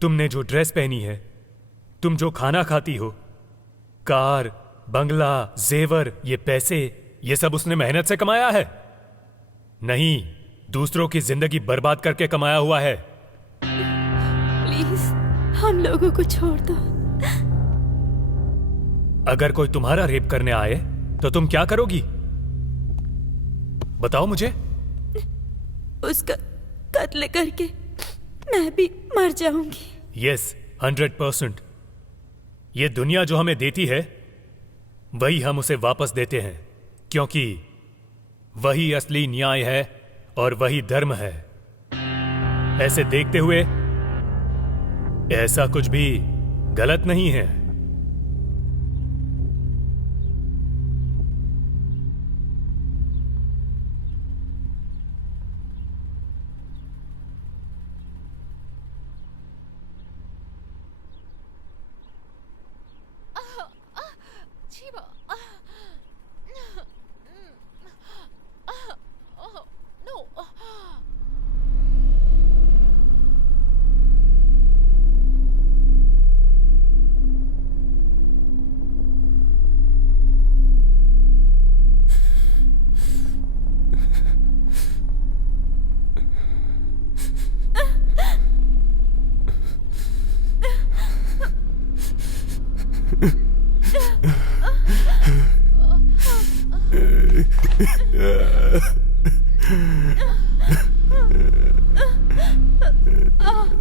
तुमने जो ड्रेस पहनी है, तुम जो खाना खाती हो, कार, बंगला, जेवर, ये पैसे, ये सब उसने मेहनत से कमाया है? नहीं, दूसरों की जिंदगी बर्बाद करके कमाया हुआ है। प्लीज हम लोगों को छोड़ दो। अगर कोई तुम्हारा रेप करने आए तो तुम क्या करोगी? बताओ मुझे। उसका कत्ल करके मैं भी मर जाऊंगी। यस, 100%। ये दुनिया जो हमें देती है वही हम उसे वापस देते हैं, क्योंकि वही असली न्याय है और वही धर्म है। ऐसे देखते हुए ऐसा कुछ भी गलत नहीं है।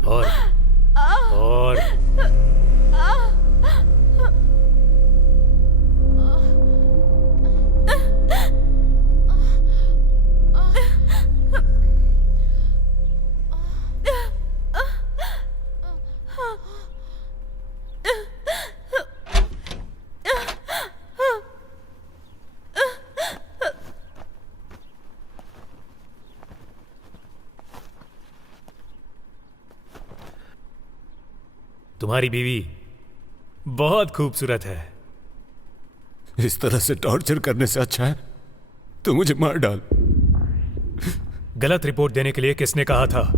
और तुम्हारी बीवी बहुत खूबसूरत है। इस तरह से टॉर्चर करने से अच्छा है तो मुझे मार डाल। गलत रिपोर्ट देने के लिए किसने कहा था?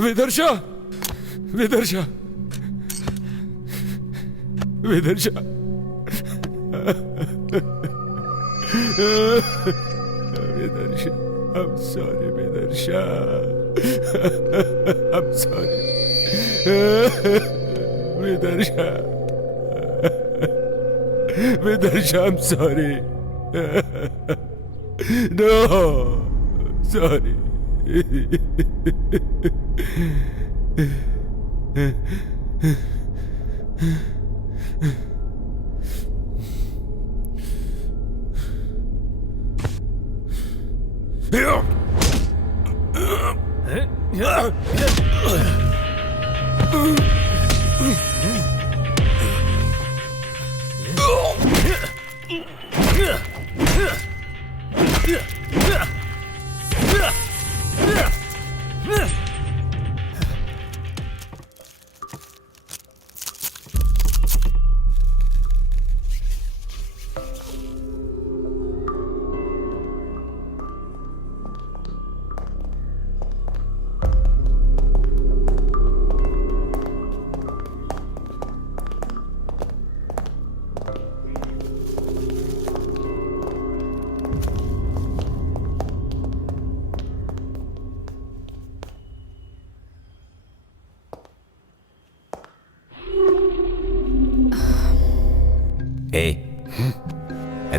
विदर्शा, विदर्शा, विदर्शा, विदर्शा, I'm sorry, विदर्शा, I'm sorry, विदर्शा, विदर्शा, I'm sorry, no, sorry.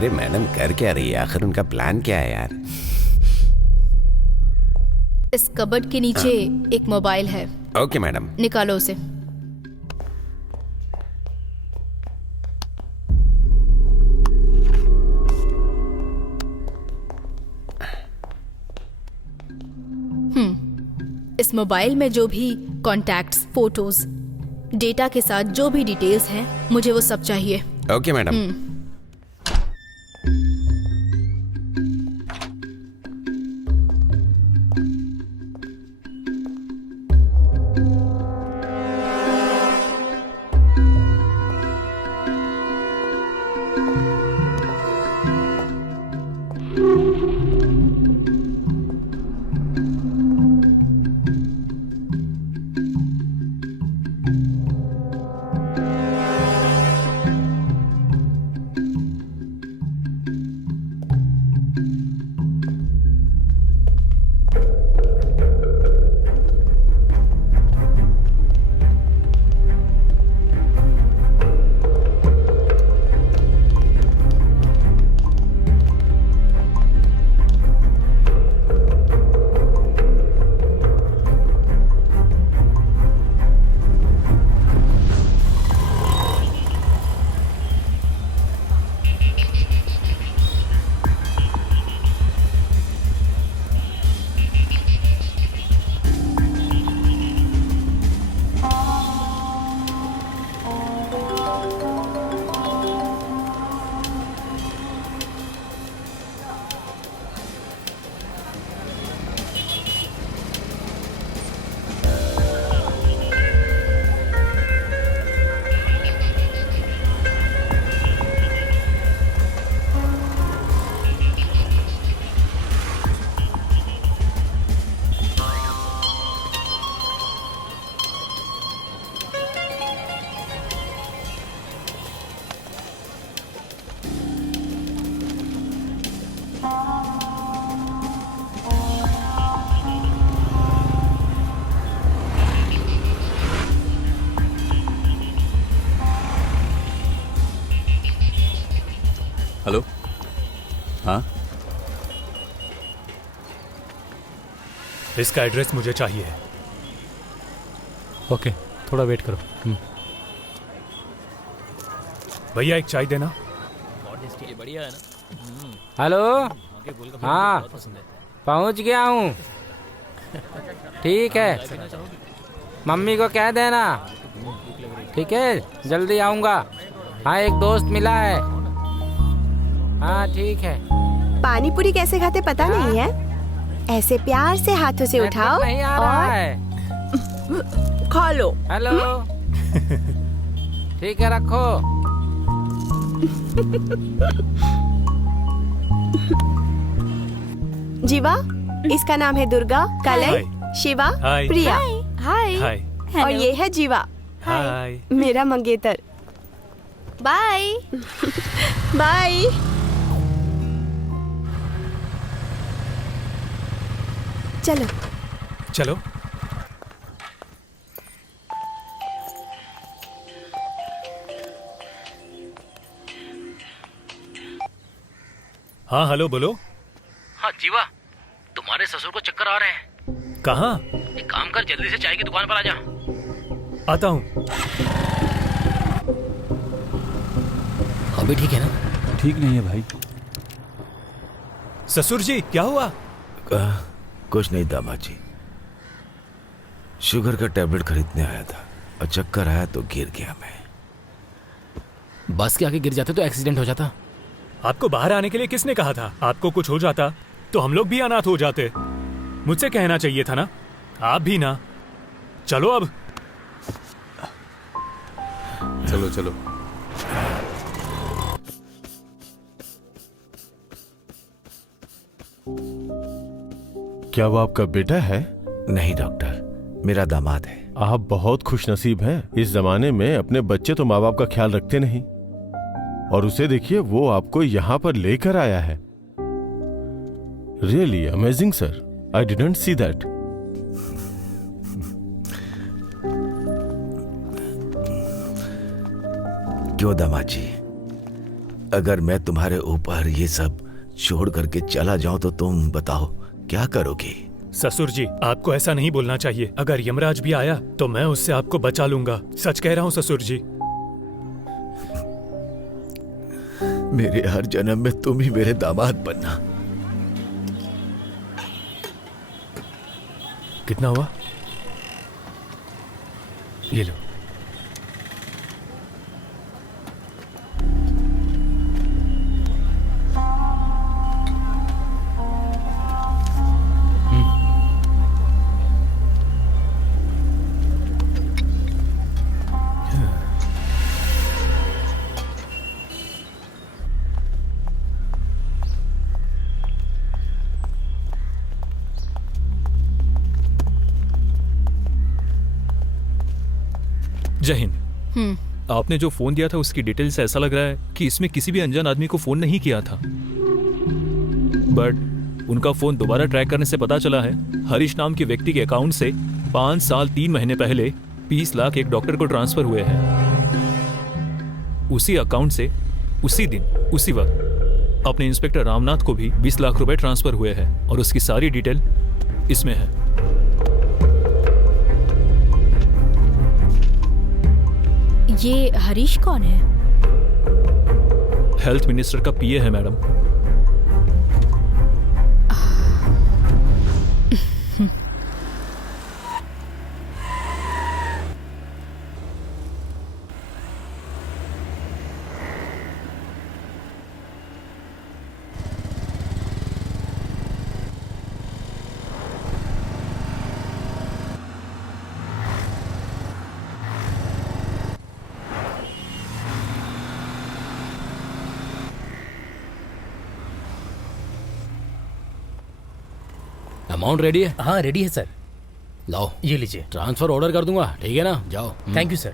अरे मैडम कर क्या रही है? आखिर उनका प्लान क्या है यार? इस कबर्ड के नीचे एक मोबाइल है, ओके मैडम। निकालो उसे। इस मोबाइल में जो भी कॉन्टैक्ट्स, फोटोज, डेटा के साथ जो भी डिटेल्स हैं, मुझे वो सब चाहिए। Okay madam. हेलो। हाँ, इसका एड्रेस मुझे चाहिए। ओके, थोड़ा वेट करो। भैया एक चाय देना। बढ़िया है ना। हेलो, हाँ पहुंच गया हूँ। ठीक है, मम्मी को कह देना। ठीक है, जल्दी आऊँगा। हाँ, एक दोस्त मिला है। हाँ ठीक है। पानी पूरी कैसे खाते पता नहीं है? ऐसे प्यार से हाथों से उठाओ नहीं आ रहा है। खा लो। हेलो। ठीक है, रखो। जीवा, इसका नाम है दुर्गा, कलय, शिवा, हाय। प्रिया। हाय। हाय। और ये है जीवा, हाय। मेरा मंगेतर। बाय। बाय। चलो चलो। हाँ हेलो, बोलो। हाँ जीवा, तुम्हारे ससुर को चक्कर आ रहे हैं। कहाँ? एक काम कर, जल्दी से चाय की दुकान पर आ जा। आता हूँ। अभी ठीक है ना? ठीक नहीं है भाई। ससुर जी क्या हुआ? कुछ नहीं दामाद जी, शुगर का टैबलेट खरीदने आया था और चक्कर आया तो गिर गया मैं। बस के आगे गिर जाते तो एक्सीडेंट हो जाता। आपको बाहर आने के लिए किसने कहा था? आपको कुछ हो जाता तो हम लोग भी अनाथ हो जाते। मुझसे कहना चाहिए था ना, आप भी ना। चलो अब। चलो चलो। क्या वो आपका बेटा है? नहीं डॉक्टर, मेरा दामाद है। आप बहुत खुशनसीब हैं। इस जमाने में अपने बच्चे तो माँ बाप का ख्याल रखते नहीं, और उसे देखिए, वो आपको यहाँ पर लेकर आया है। Really amazing sir, I didn't see that. क्यों दामाद जी, अगर मैं तुम्हारे ऊपर ये सब छोड़ करके चला जाऊं तो तुम बताओ क्या करोगी? ससुर जी, आपको ऐसा नहीं बोलना चाहिए। अगर यमराज भी आया तो मैं उससे आपको बचा लूंगा। सच कह रहा हूँ ससुर जी। मेरे हर जन्म में तुम ही मेरे दामाद बनना। कितना हुआ? ये लो। जय हिंद। आपने जो फोन दिया था उसकी डिटेल से ऐसा लग रहा है कि इसमें किसी भी अनजान आदमी को फोन नहीं किया था, बट उनका फोन दोबारा ट्रैक करने से पता चला है हरीश नाम के व्यक्ति के अकाउंट से 5 साल 3 महीने पहले 20 लाख एक डॉक्टर को ट्रांसफर हुए हैं। उसी अकाउंट से उसी दिन उसी वक्त अपने इंस्पेक्टर रामनाथ को भी 20 लाख रुपए ट्रांसफर हुए हैं और उसकी सारी डिटेल इसमें है। ये हरीश कौन है? हेल्थ मिनिस्टर का पीए है मैडम। अमाउंट रेडी है? हाँ रेडी है सर। लाओ ये लीजिए। ट्रांसफर ऑर्डर कर दूंगा, ठीक है ना? जाओ। Thank you sir.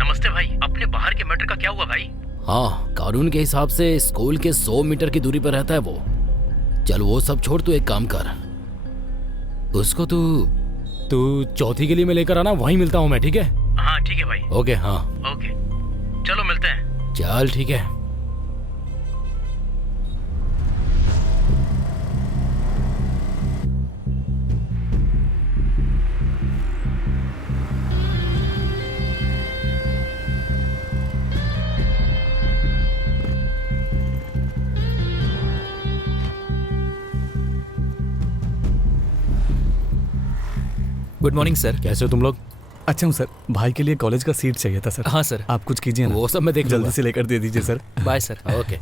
नमस्ते भाई, अपने बाहर के मैटर का क्या हुआ भाई? हाँ, कानून के हिसाब से स्कूल के 100 मीटर की दूरी पर रहता है वो। चल वो सब छोड़, तू एक काम कर, उसको तू चौथी गली में लेकर आना, वहीं मिलता हूँ मैं, ठीक है? हाँ ठीक है भाई। ओके। हाँ ओके, चलो मिलते हैं। चल ठीक है। Good morning sir. कैसे हो तुम लोग? अच्छा हूँ सर। भाई के लिए कॉलेज का सीट चाहिए था सर। हाँ सर। आप कुछ कीजिए ना। वो सब मैं देख जल्दी लूंगा। से लेकर दे दीजिए सर। Bye sir. ओके।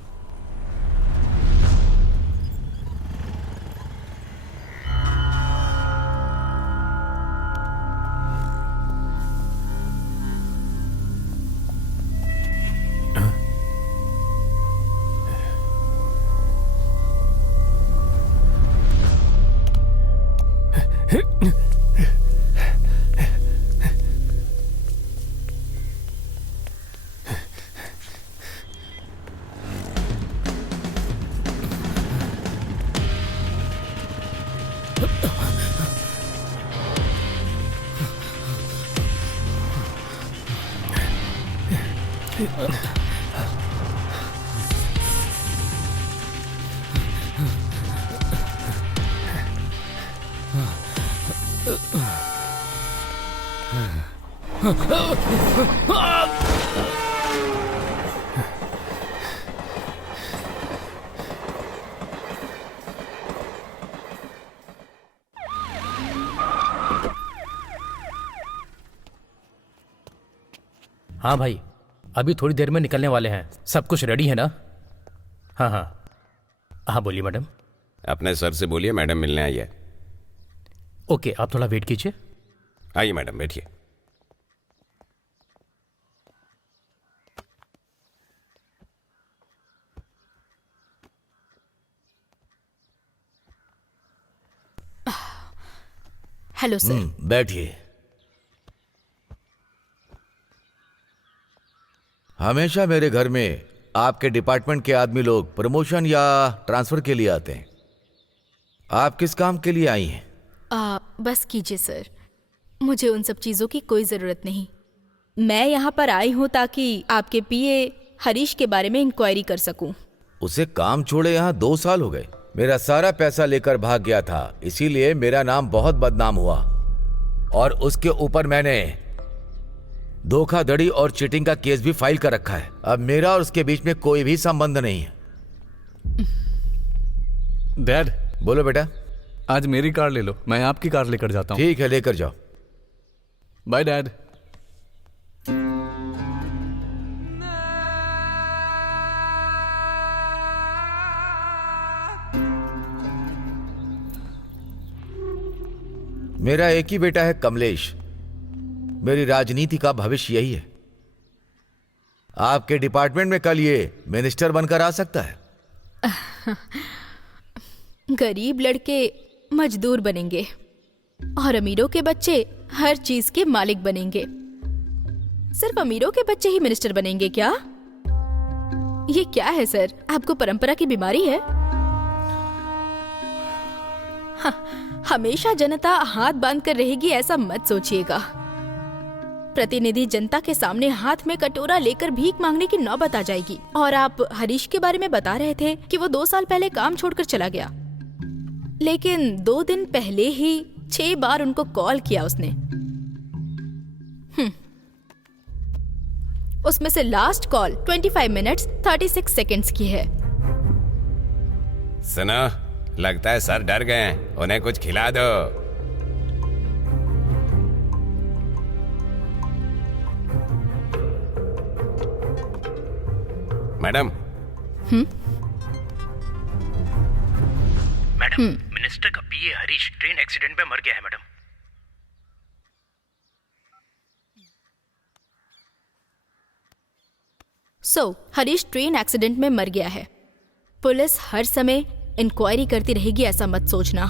हाँ भाई, अभी थोड़ी देर में निकलने वाले हैं। सब कुछ रेडी है ना? हाँ हाँ हाँ, बोलिए मैडम। अपने सर से बोलिए मैडम मिलने आई है। ओके, आप थोड़ा वेट कीजिए। आइए मैडम, बैठिए। Hello sir. बैठिए। हमेशा मेरे घर में आपके डिपार्टमेंट के आदमी लोग प्रमोशन या ट्रांसफर के लिए आते हैं। आप किस काम के लिए आई हैं? बस कीजिए सर, मुझे उन सब चीज़ों की कोई ज़रूरत नहीं। मैं यहाँ पर आई हूँ ताकि आपके पीए हरीश के बारे में इंक्वायरी कर सकूँ। उसे काम छोड़े यहाँ 2 साल हो गए। मेरा सारा पैसा लेकर भाग गया था, इसीलिए मेरा नाम बहुत बदनाम हुआ। और उसके ऊपर मैंने धोखाधड़ी और चीटिंग का केस भी फाइल कर रखा है। अब मेरा और उसके बीच में कोई भी संबंध नहीं है। डैड। बोलो बेटा। आज मेरी कार ले लो, मैं आपकी कार लेकर जाता हूँ। ठीक है, लेकर जाओ। Bye dad. मेरा एक ही बेटा है कमलेश। मेरी राजनीति का भविष्य यही है। आपके डिपार्टमेंट में कल ये मिनिस्टर बनकर आ सकता है। गरीब लड़के मजदूर बनेंगे और अमीरों के बच्चे हर चीज के मालिक बनेंगे। सिर्फ अमीरों के बच्चे ही मिनिस्टर बनेंगे क्या? ये क्या है सर, आपको परंपरा की बीमारी है? हमेशा जनता हाथ बांध कर रहेगी ऐसा मत सोचिएगा। प्रतिनिधि जनता के सामने हाथ में कटोरा लेकर भीख मांगने की नौबत आ जाएगी। और आप हरीश के बारे में बता रहे थे कि वो 2 साल पहले काम छोड़कर चला गया, लेकिन 2 दिन पहले ही 6 बार उनको कॉल किया उसने। उसमें से लास्ट कॉल 25 मिनट्स 36 सेकंड्स की है। सुनो, लगता है सर डर गए हैं, उन्हें कुछ खिला दो। मैडम। मैडम, मिनिस्टर का पीए हरीश ट्रेन एक्सीडेंट में मर गया है मैडम। हरीश ट्रेन एक्सीडेंट में मर गया है। पुलिस हर समय इंक्वायरी करती रहेगी ऐसा मत सोचना।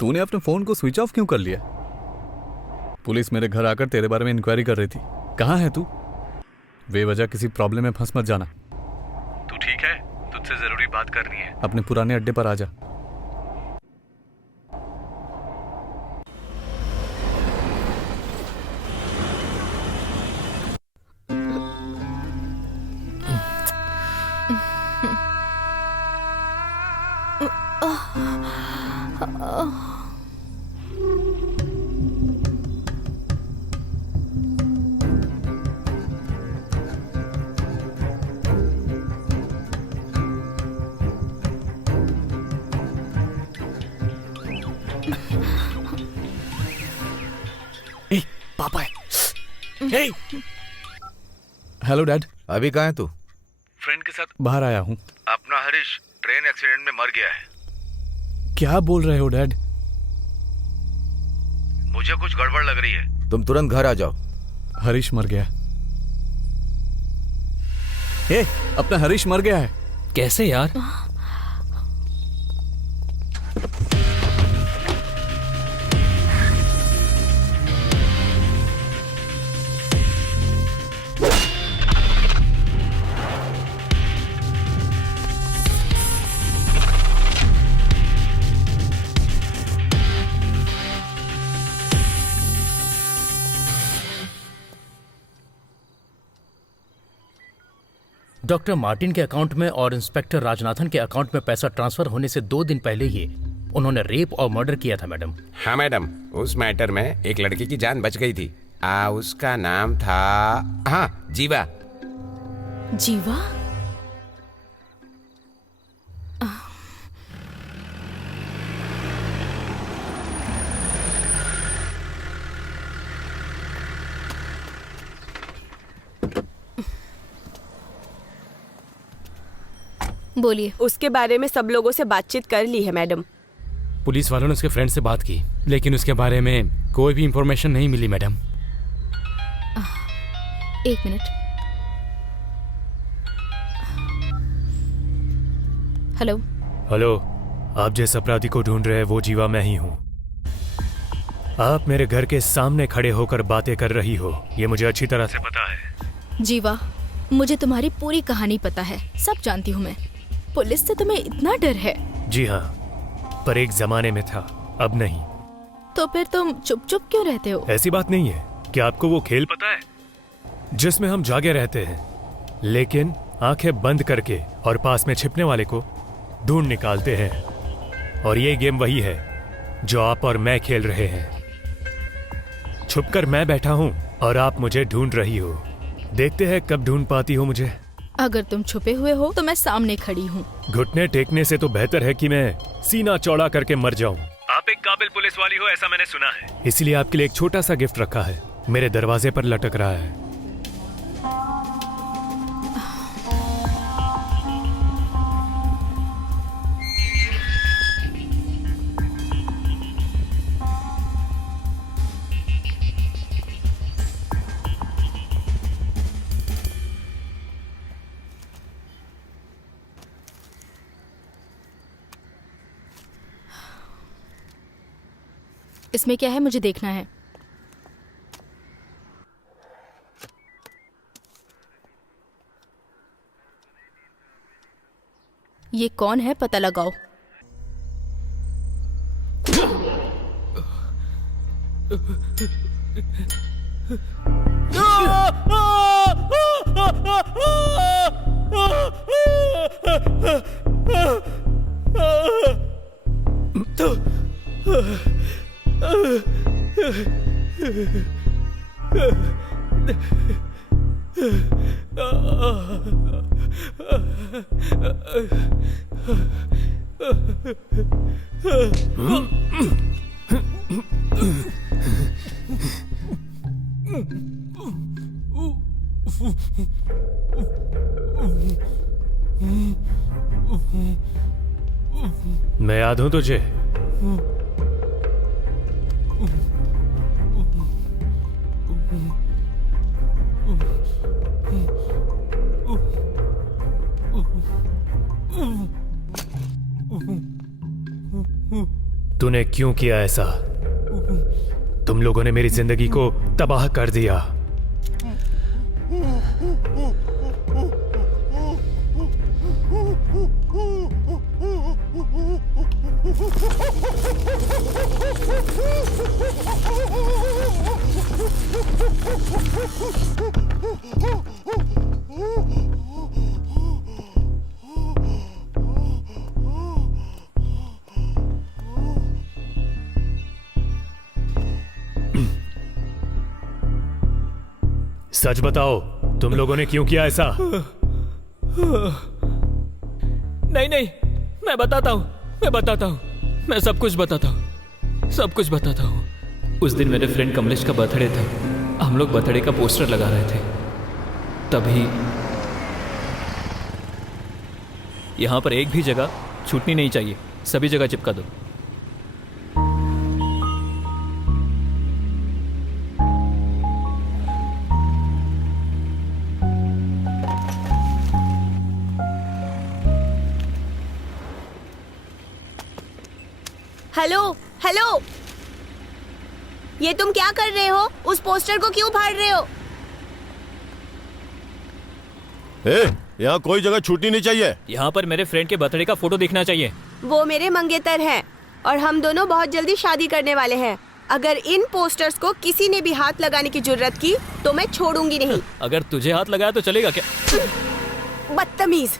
तूने अपने फोन को स्विच ऑफ क्यों कर लिया? पुलिस मेरे घर आकर तेरे बारे में इंक्वायरी कर रही थी। कहाँ है तू? बेवजह किसी प्रॉब्लम में फंस मत जाना। तू ठीक है? तुझसे जरूरी बात करनी है। अपने पुराने अड्डे पर आ जा। पापा है। Hello dad. अभी कहाँ है तू? फ्रेंड के साथ बाहर आया हूँ। अपना हरीश ट्रेन एक्सीडेंट में मर गया है। क्या बोल रहे हो डैड? मुझे कुछ गड़बड़ लग रही है। तुम तुरंत घर आ जाओ। हरीश मर गया। अपना हरीश मर गया है। कैसे यार? डॉक्टर मार्टिन के अकाउंट में और इंस्पेक्टर राजनाथन के अकाउंट में पैसा ट्रांसफर होने से 2 दिन पहले ही उन्होंने रेप और मर्डर किया था मैडम। हाँ मैडम, उस मैटर में एक लड़की की जान बच गई थी। उसका नाम था, हाँ, जीवा। जीवा? बोलिए। उसके बारे में सब लोगों से बातचीत कर ली है मैडम। पुलिस वालों ने उसके फ्रेंड से बात की, लेकिन उसके बारे में कोई भी इंफॉर्मेशन नहीं मिली मैडम। एक मिनट। हेलो। हेलो, आप जिस अपराधी को ढूंढ रहे हैं वो जीवा मैं ही हूँ। आप मेरे घर के सामने खड़े होकर बातें कर रही हो, ये मुझे अच्छी तरह से पता है। जीवा, मुझे तुम्हारी पूरी कहानी पता है, सब जानती हूँ मैं। पुलिस से तुम्हें इतना डर है? जी हाँ, पर एक जमाने में था, अब नहीं। तो फिर तुम चुप चुप क्यों रहते हो? ऐसी बात नहीं है। क्या आपको वो खेल पता है जिसमें हम जागे रहते हैं, लेकिन आंखें बंद करके और पास में छिपने वाले को ढूंढ निकालते हैं? और ये गेम वही है जो आप और मैं खेल रहे हैं। छुपकर मैं बैठा हूँ और आप मुझे ढूंढ रही हो। देखते हैं कब ढूंढ पाती हो मुझे। अगर तुम छुपे हुए हो तो मैं सामने खड़ी हूँ। घुटने टेकने से तो बेहतर है कि मैं सीना चौड़ा करके मर जाऊं। आप एक काबिल पुलिस वाली हो ऐसा मैंने सुना है, इसलिए आपके लिए एक छोटा सा गिफ्ट रखा है, मेरे दरवाजे पर लटक रहा है। इसमें क्या है मुझे देखना है। ये कौन है पता लगाओ। मैं याद हूं तुझे? तूने क्यों किया ऐसा? तुम लोगों ने मेरी जिंदगी को तबाह कर दिया। सच बताओ, तुम लोगों ने क्यों किया ऐसा? नहीं नहीं, मैं बताता हूँ, मैं सब कुछ बताता हूँ। उस दिन मेरे फ्रेंड कमलेश का बर्थडे था, हम लोग बर्थडे का पोस्टर लगा रहे थे, तभी यहाँ पर एक भी जगह छूटनी नहीं चाहिए, सभी जगह चिपका दो। हेलो हेलो, ये तुम क्या कर रहे हो? उस पोस्टर को क्यों फाड़ रहे हो? यहाँ कोई जगह छूटनी नहीं चाहिए। यहाँ पर मेरे फ्रेंड के बर्थडे का फोटो दिखना चाहिए। वो मेरे मंगेतर हैं और हम दोनों बहुत जल्दी शादी करने वाले हैं। अगर इन पोस्टर्स को किसी ने भी हाथ लगाने की जुर्रत की तो मैं छोड़ूंगी नहीं। अगर तुझे हाथ लगाया तो चलेगा क्या? बदतमीज।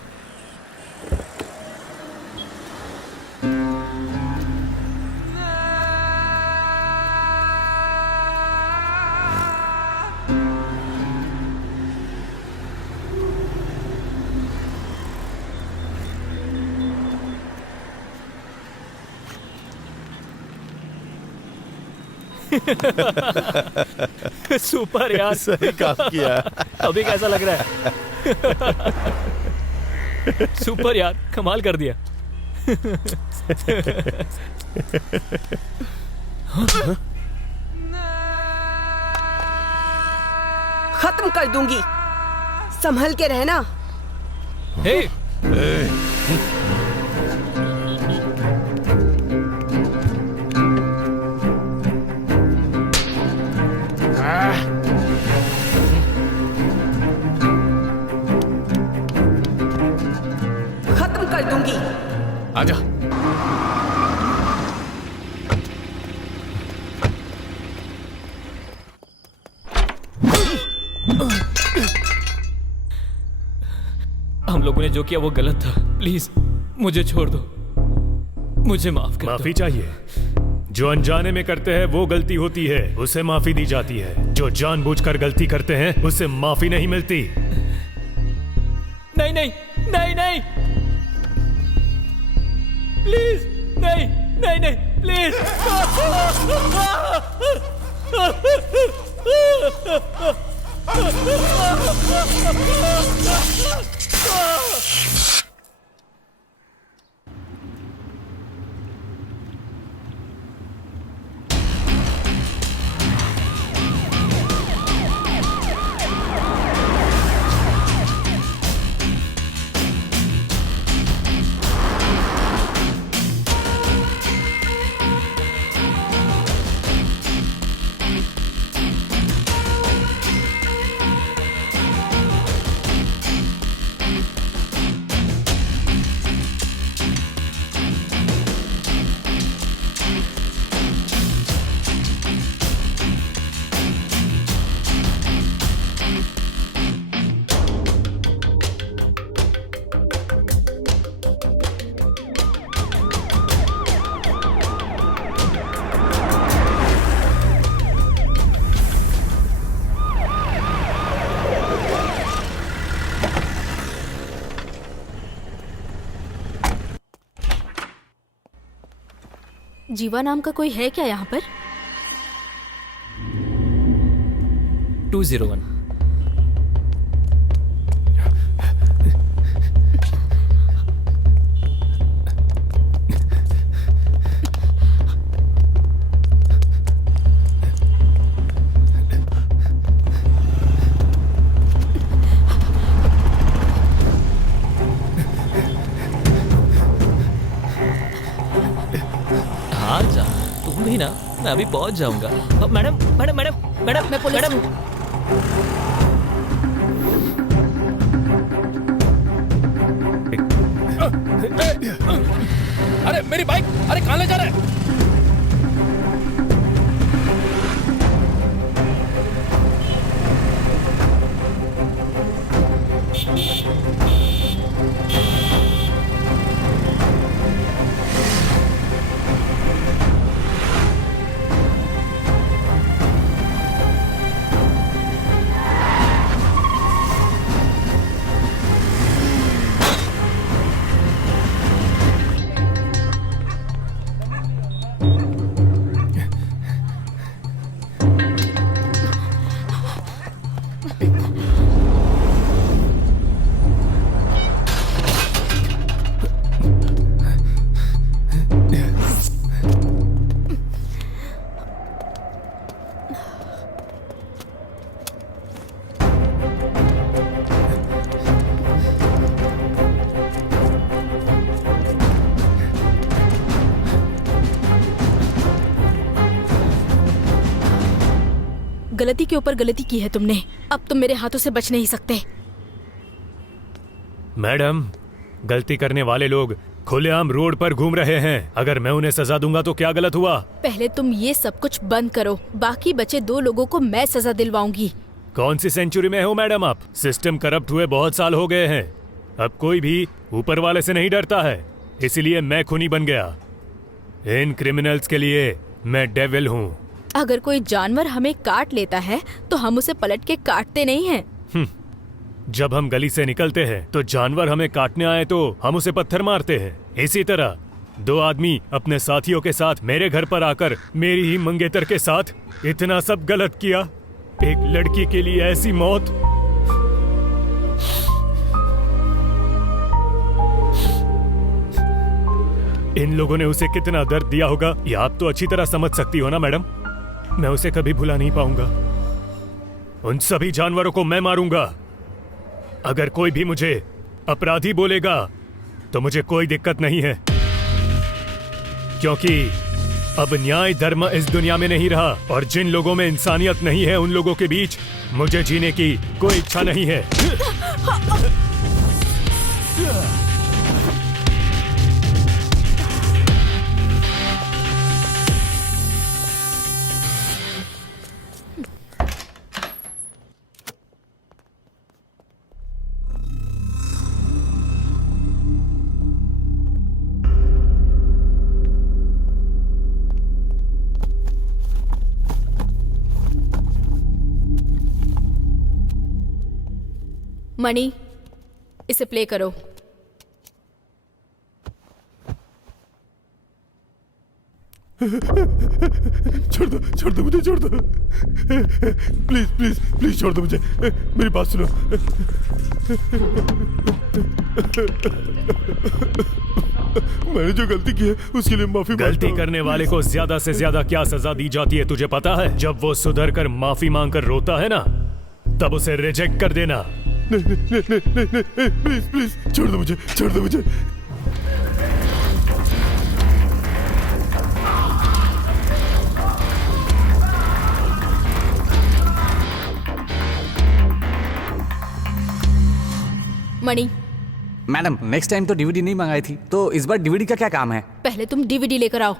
सुपर यार, सही काम किया। अभी कैसा लग रहा है? सुपर यार, कमाल कर दिया। खत्म कर दूंगी, संभल के रहना। हे खत्म कर दूंगी। आजा। हम लोगों ने जो किया वो गलत था, प्लीज मुझे छोड़ दो, मुझे माफ कर दो। माफी चाहिए? जो अनजाने में करते हैं वो गलती होती है, उसे माफी दी जाती है। जो जानबूझकर गलती करते हैं उसे माफी नहीं मिलती। नहीं नहीं नहीं नहीं, प्लीज नहीं नहीं नहीं, प्लीज। जीवा नाम का कोई है क्या यहाँ पर? 201। हाँ जा, तुम भी ना, मैं अभी पहुंच जाऊंगा। मैडम मैडम मैडम मैडम, मैं पुलिस हूँ। अरे मेरी बाइक, अरे कहाँ ले जा रहे हैं? गलती के ऊपर गलती की है तुमने, अब तुम मेरे हाथों से बच नहीं सकते। मैडम, गलती करने वाले लोग खुलेआम रोड पर घूम रहे हैं। अगर मैं उन्हें सजा दूंगा तो क्या गलत हुआ? पहले तुम ये सब कुछ बंद करो, बाकी बचे 2 लोगों को मैं सजा दिलवाऊंगी। कौन सी सेंचुरी में हो मैडम आप? सिस्टम करप्ट हुए बहुत साल हो गए हैं। अब कोई भी ऊपर वाले से नहीं डरता है, इसलिए मैं खूनी बन गया। इन क्रिमिनल्स के लिए मैं डेविल हूँ। अगर कोई जानवर हमें काट लेता है तो हम उसे पलट के काटते नहीं हैं। जब हम गली से निकलते हैं तो जानवर हमें काटने आए तो हम उसे पत्थर मारते हैं। इसी तरह दो आदमी अपने साथियों के साथ मेरे घर पर आकर मेरी ही मंगेतर के साथ इतना सब गलत किया। एक लड़की के लिए ऐसी मौत। इन लोगों ने उसे कितना दर्द दिया होगा ये आप तो अच्छी तरह समझ सकती हो ना मैडम। मैं उसे कभी भुला नहीं पाऊंगा। उन सभी जानवरों को मैं मारूंगा। अगर कोई भी मुझे अपराधी बोलेगा तो मुझे कोई दिक्कत नहीं है, क्योंकि अब न्याय धर्म इस दुनिया में नहीं रहा और जिन लोगों में इंसानियत नहीं है उन लोगों के बीच मुझे जीने की कोई इच्छा नहीं है। मणि, इसे प्ले करो। छोड़ दो मुझे, छोड़ दो प्लीज प्लीज प्लीज, छोड़ दो मुझे, मेरी बात सुनो। मैंने जो गलती की है उसके लिए माफी। गलती करने वाले को ज्यादा से ज्यादा क्या सजा दी जाती है तुझे पता है? जब वो सुधर कर माफी मांगकर रोता है ना, तब उसे रिजेक्ट कर देना। नहीं, प्लीज प्लीज छोड़ दो मुझे, छोड़ दो मुझे। मणि, मैडम नेक्स्ट टाइम तो डीवीडी नहीं मंगाई थी, तो इस बार डीवीडी का क्या काम है? पहले तुम डीवीडी लेकर आओ।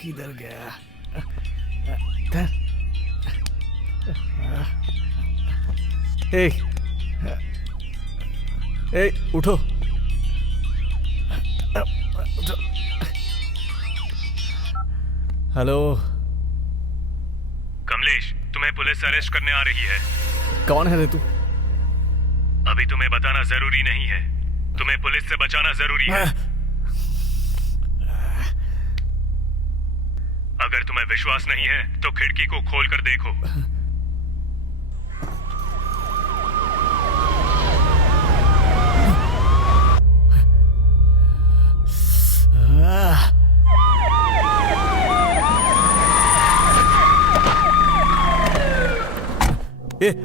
किधर गया? ए, उठो। हेलो कमलेश, तुम्हें पुलिस अरेस्ट करने आ रही है। कौन है रे तू? अभी तुम्हें बताना जरूरी नहीं है, तुम्हें पुलिस से बचाना जरूरी है। अगर तुम्हें विश्वास नहीं है तो खिड़की को खोलकर देखो।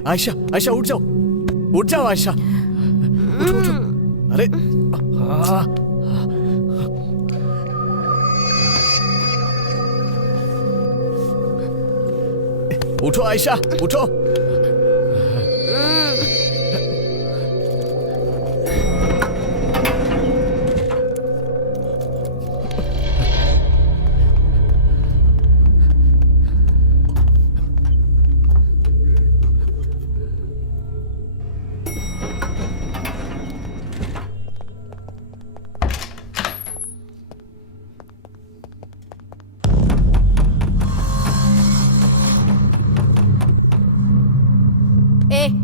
आयशा, आयशा उठ जाओ, उठ जाओ आयशा, उठो उठो। अरे उठो आयशा, उठो।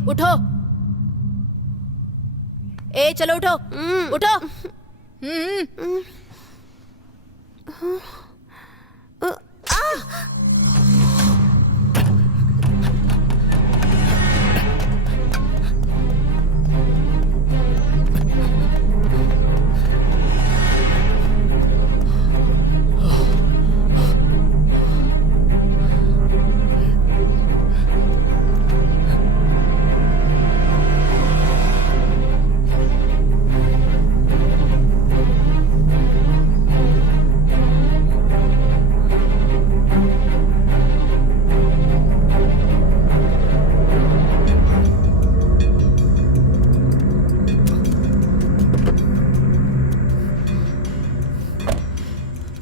उठो। ए चलो उठो, उठो।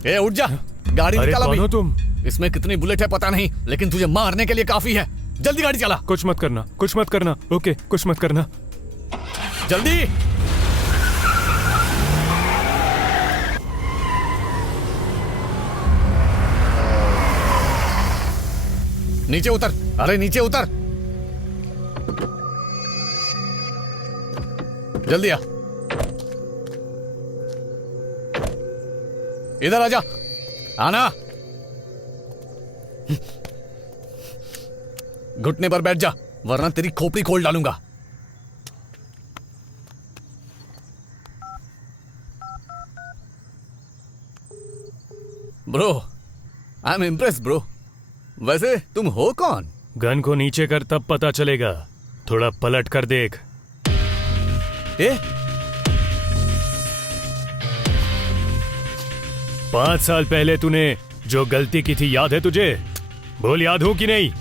ए उठ जा, गाड़ी अरे निकाल कौन हो अभी। तुम? इसमें कितनी बुलेट है पता नहीं, लेकिन तुझे मारने के लिए काफी है। जल्दी गाड़ी चला। कुछ मत करना, कुछ मत करना। ओके, कुछ मत करना। जल्दी। नीचे उतर, अरे नीचे उतर, जल्दी आ। इधर आजा, आना। घुटने पर बैठ जा, वरना तेरी खोपड़ी खोल डालूंगा। Bro, I am impress bro. वैसे तुम हो कौन? गन को नीचे कर तब पता चलेगा। थोड़ा पलट कर देख। ए? 5 साल पहले तूने जो गलती की थी याद है तुझे? बोल, याद हो कि नहीं?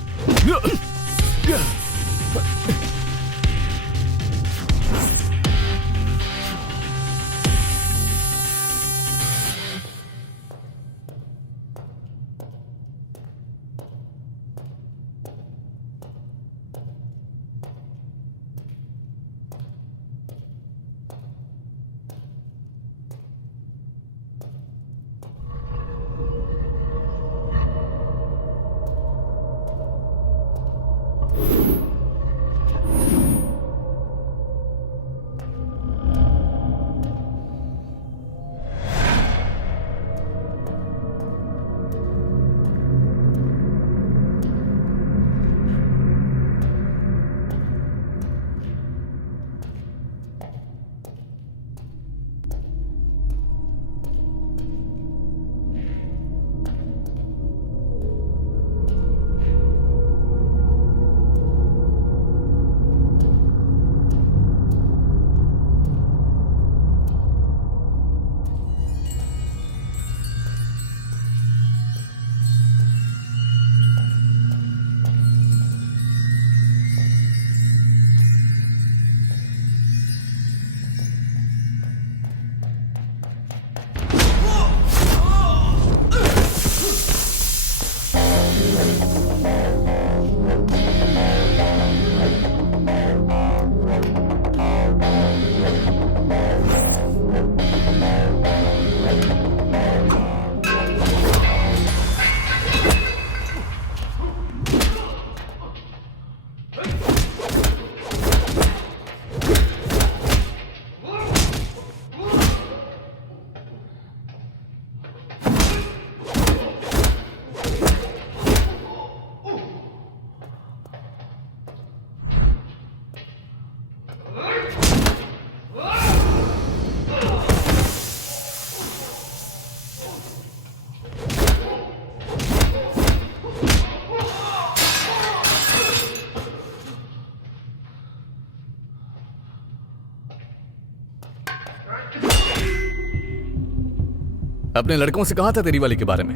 अपने लड़कों से कहा था तेरी वाली के बारे में,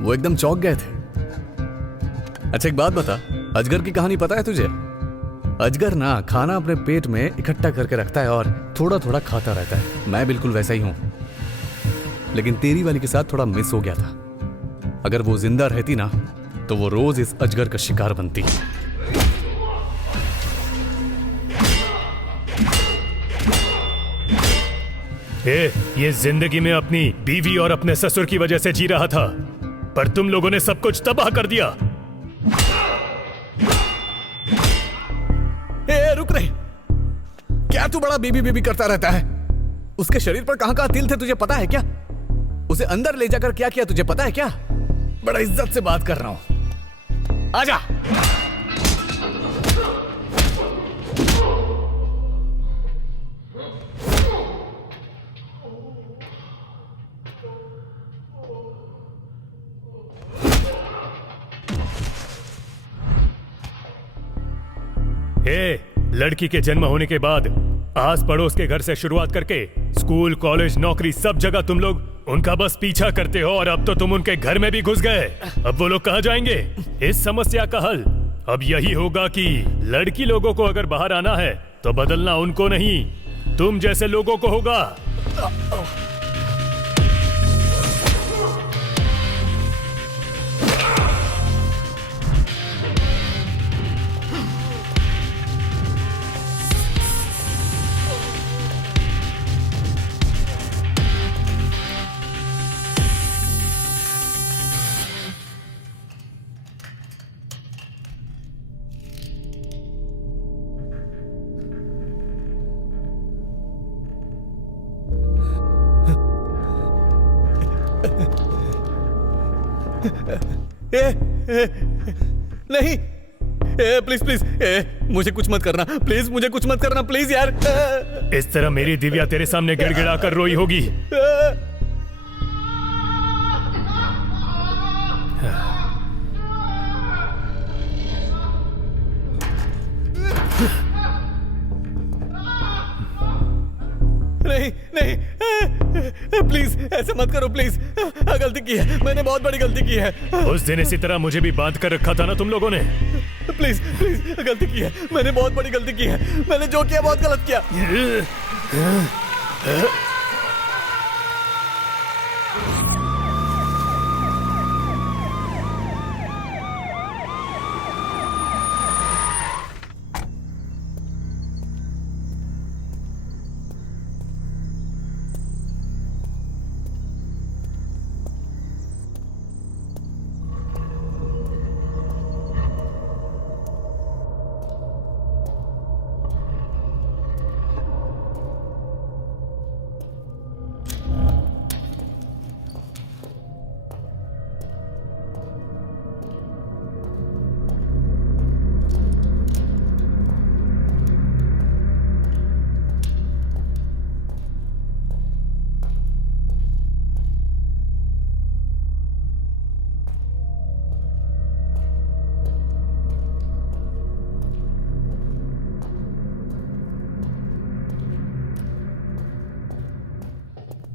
वो एकदम चौंक गए थे। अच्छा एक बात बता, अजगर की कहानी पता है तुझे? अजगर ना खाना अपने पेट में इकट्ठा करके रखता है और थोड़ा थोड़ा खाता रहता है। मैं बिल्कुल वैसा ही हूं, लेकिन तेरी वाली के साथ थोड़ा मिस हो गया था। अगर वो जिंदा रहती ना तो वो रोज इस अजगर का शिकार बनती। ये जिंदगी में अपनी बीवी और अपने ससुर की वजह से जी रहा था, पर तुम लोगों ने सब कुछ तबाह कर दिया। रुक रहे, क्या तू बड़ा बीबी बीबी करता रहता है? उसके शरीर पर कहां कहां तिल थे तुझे पता है क्या? उसे अंदर ले जाकर क्या किया तुझे पता है क्या? बड़ा इज्जत से बात कर रहा हूं, आजा। लड़की के जन्म होने के बाद आस पड़ोस के घर से शुरुआत करके स्कूल, कॉलेज, नौकरी, सब जगह तुम लोग उनका बस पीछा करते हो, और अब तो तुम उनके घर में भी घुस गए। अब वो लोग कहाँ जाएंगे? इस समस्या का हल अब यही होगा कि लड़की लोगों को अगर बाहर आना है तो बदलना उनको नहीं, तुम जैसे लोगों को होगा। नहीं, प्लीज प्लीज, मुझे कुछ मत करना, प्लीज मुझे कुछ मत करना, प्लीज यार। इस तरह मेरी दिव्या तेरे सामने गिड़गिड़ा कर रोई होगी। नहीं नहीं, प्लीज ऐसे मत करो प्लीज। गलती की है मैंने, बहुत बड़ी गलती की है। उस दिन इसी तरह मुझे भी बांध कर रखा था ना तुम लोगों ने। प्लीज प्लीज, गलती की है मैंने, बहुत बड़ी गलती की है। मैंने जो किया बहुत गलत किया।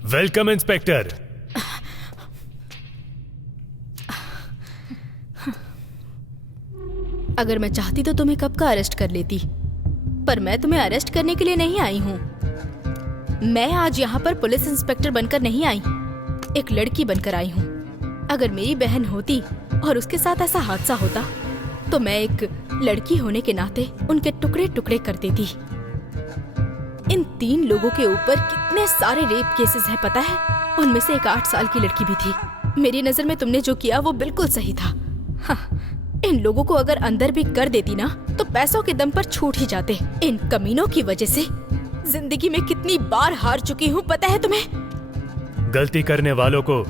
Welcome inspector. अगर मैं चाहती तो तुम्हें कब का अरेस्ट कर लेती, पर मैं तुम्हें अरेस्ट करने के लिए नहीं आई हूँ। मैं आज यहाँ पर पुलिस इंस्पेक्टर बनकर नहीं आई, एक लड़की बनकर आई हूँ। अगर मेरी बहन होती और उसके साथ ऐसा हादसा होता तो मैं एक लड़की होने के नाते उनके टुकड़े टुकड़े कर देती। इन 3 लोगों के ऊपर कितने सारे रेप केसेस हैं पता है? उनमें से एक 8 साल की लड़की भी थी। मेरी नजर में तुमने जो किया वो बिल्कुल सही था। हाँ, इन लोगों को अगर अंदर भी कर देती ना तो पैसों के दम पर छूट ही जाते। इन कमीनों की वजह से जिंदगी में कितनी बार हार चुकी हूँ पता है तुम्हें? गलती करने वालों को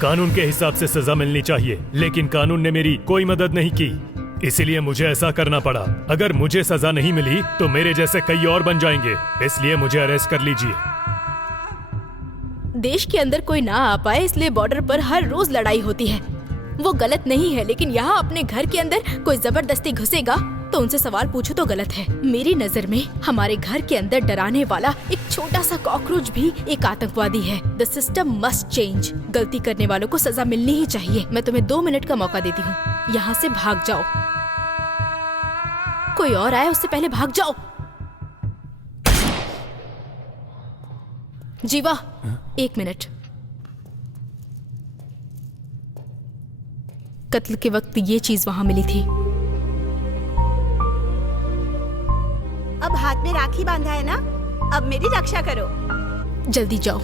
कानून के हिसाब से सजा मिलनी चाहिए, लेकिन कानून ने मेरी कोई मदद नहीं की, इसीलिए मुझे ऐसा करना पड़ा। अगर मुझे सजा नहीं मिली तो मेरे जैसे कई और बन जाएंगे, इसलिए मुझे अरेस्ट कर लीजिए। देश के अंदर कोई ना आ पाए इसलिए बॉर्डर पर हर रोज लड़ाई होती है, वो गलत नहीं है। लेकिन यहाँ अपने घर के अंदर कोई जबरदस्ती घुसेगा तो उनसे सवाल पूछो तो गलत है। मेरी नजर में हमारे घर के अंदर डराने वाला एक छोटा सा कॉकरोच भी एक आतंकवादी है। The system must change. गलती करने वालों को सजा मिलनी ही चाहिए। मैं तुम्हें 2 मिनट का मौका देती हूँ, यहाँ से भाग जाओ। कोई और आए उससे पहले भाग जाओ। जीवा, 1 मिनट। कत्ल के वक्त ये चीज वहां मिली थी। अब हाथ में राखी बांधा है ना, अब मेरी रक्षा करो। जल्दी जाओ।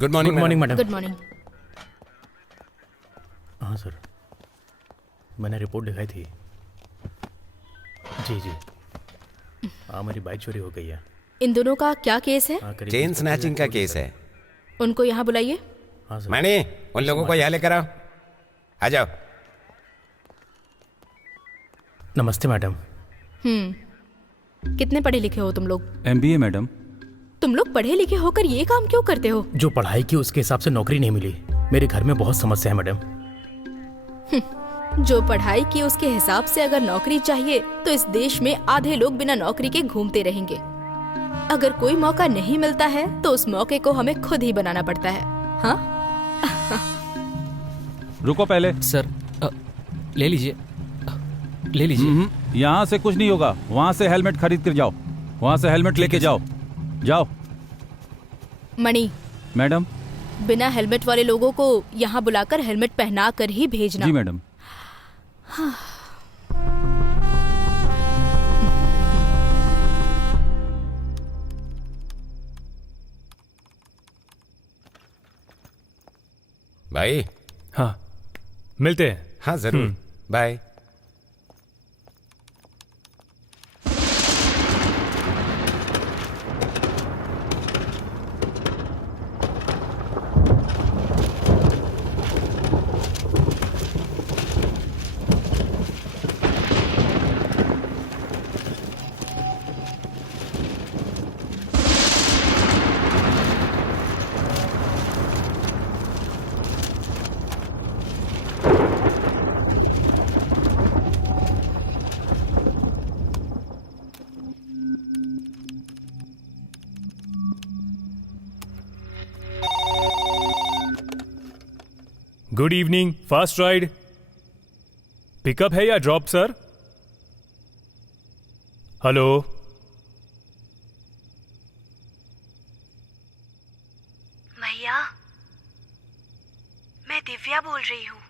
Good morning madam. Good morning. हाँ सर, मैंने रिपोर्ट लिखाई थी। जी जी, हाँ मेरी बाइक चोरी हो गई है। इन दोनों का क्या केस है? चेन स्नैचिंग का केस है। उनको यहाँ बुलाइए। हाँ सर। मैंने उन लोगों को यहाँ लेकर आओ। आ जाओ। नमस्ते मैडम। कितने पढ़े लिखे हो तुम लोग? MBA madam. तुम लोग पढ़े लिखे होकर ये काम क्यों करते हो? जो पढ़ाई की उसके हिसाब से नौकरी नहीं मिली। मेरे घर में बहुत समस्या है मैडम। जो पढ़ाई की उसके हिसाब से अगर नौकरी चाहिए तो इस देश में आधे लोग बिना नौकरी के घूमते रहेंगे। अगर कोई मौका नहीं मिलता है तो उस मौके को हमें खुद ही बनाना पड़ता है। हाँ? रुको पहले। सर ले लीजिए, ले लीजिए। यहाँ से कुछ नहीं होगा, वहाँ से हेलमेट खरीद कर जाओ, वहाँ से हेलमेट लेके जाओ। जाओ। मणि मैडम। बिना हेलमेट वाले लोगों को यहाँ बुलाकर हेलमेट पहना कर ही भेजना। जी मैडम। हाँ। भाई। हाँ, मिलते हैं। हाँ जरूर, bye. Good evening, fast ride. Pickup है या ड्रॉप सर? हेलो, भैया, मैं दिव्या बोल रही हूँ।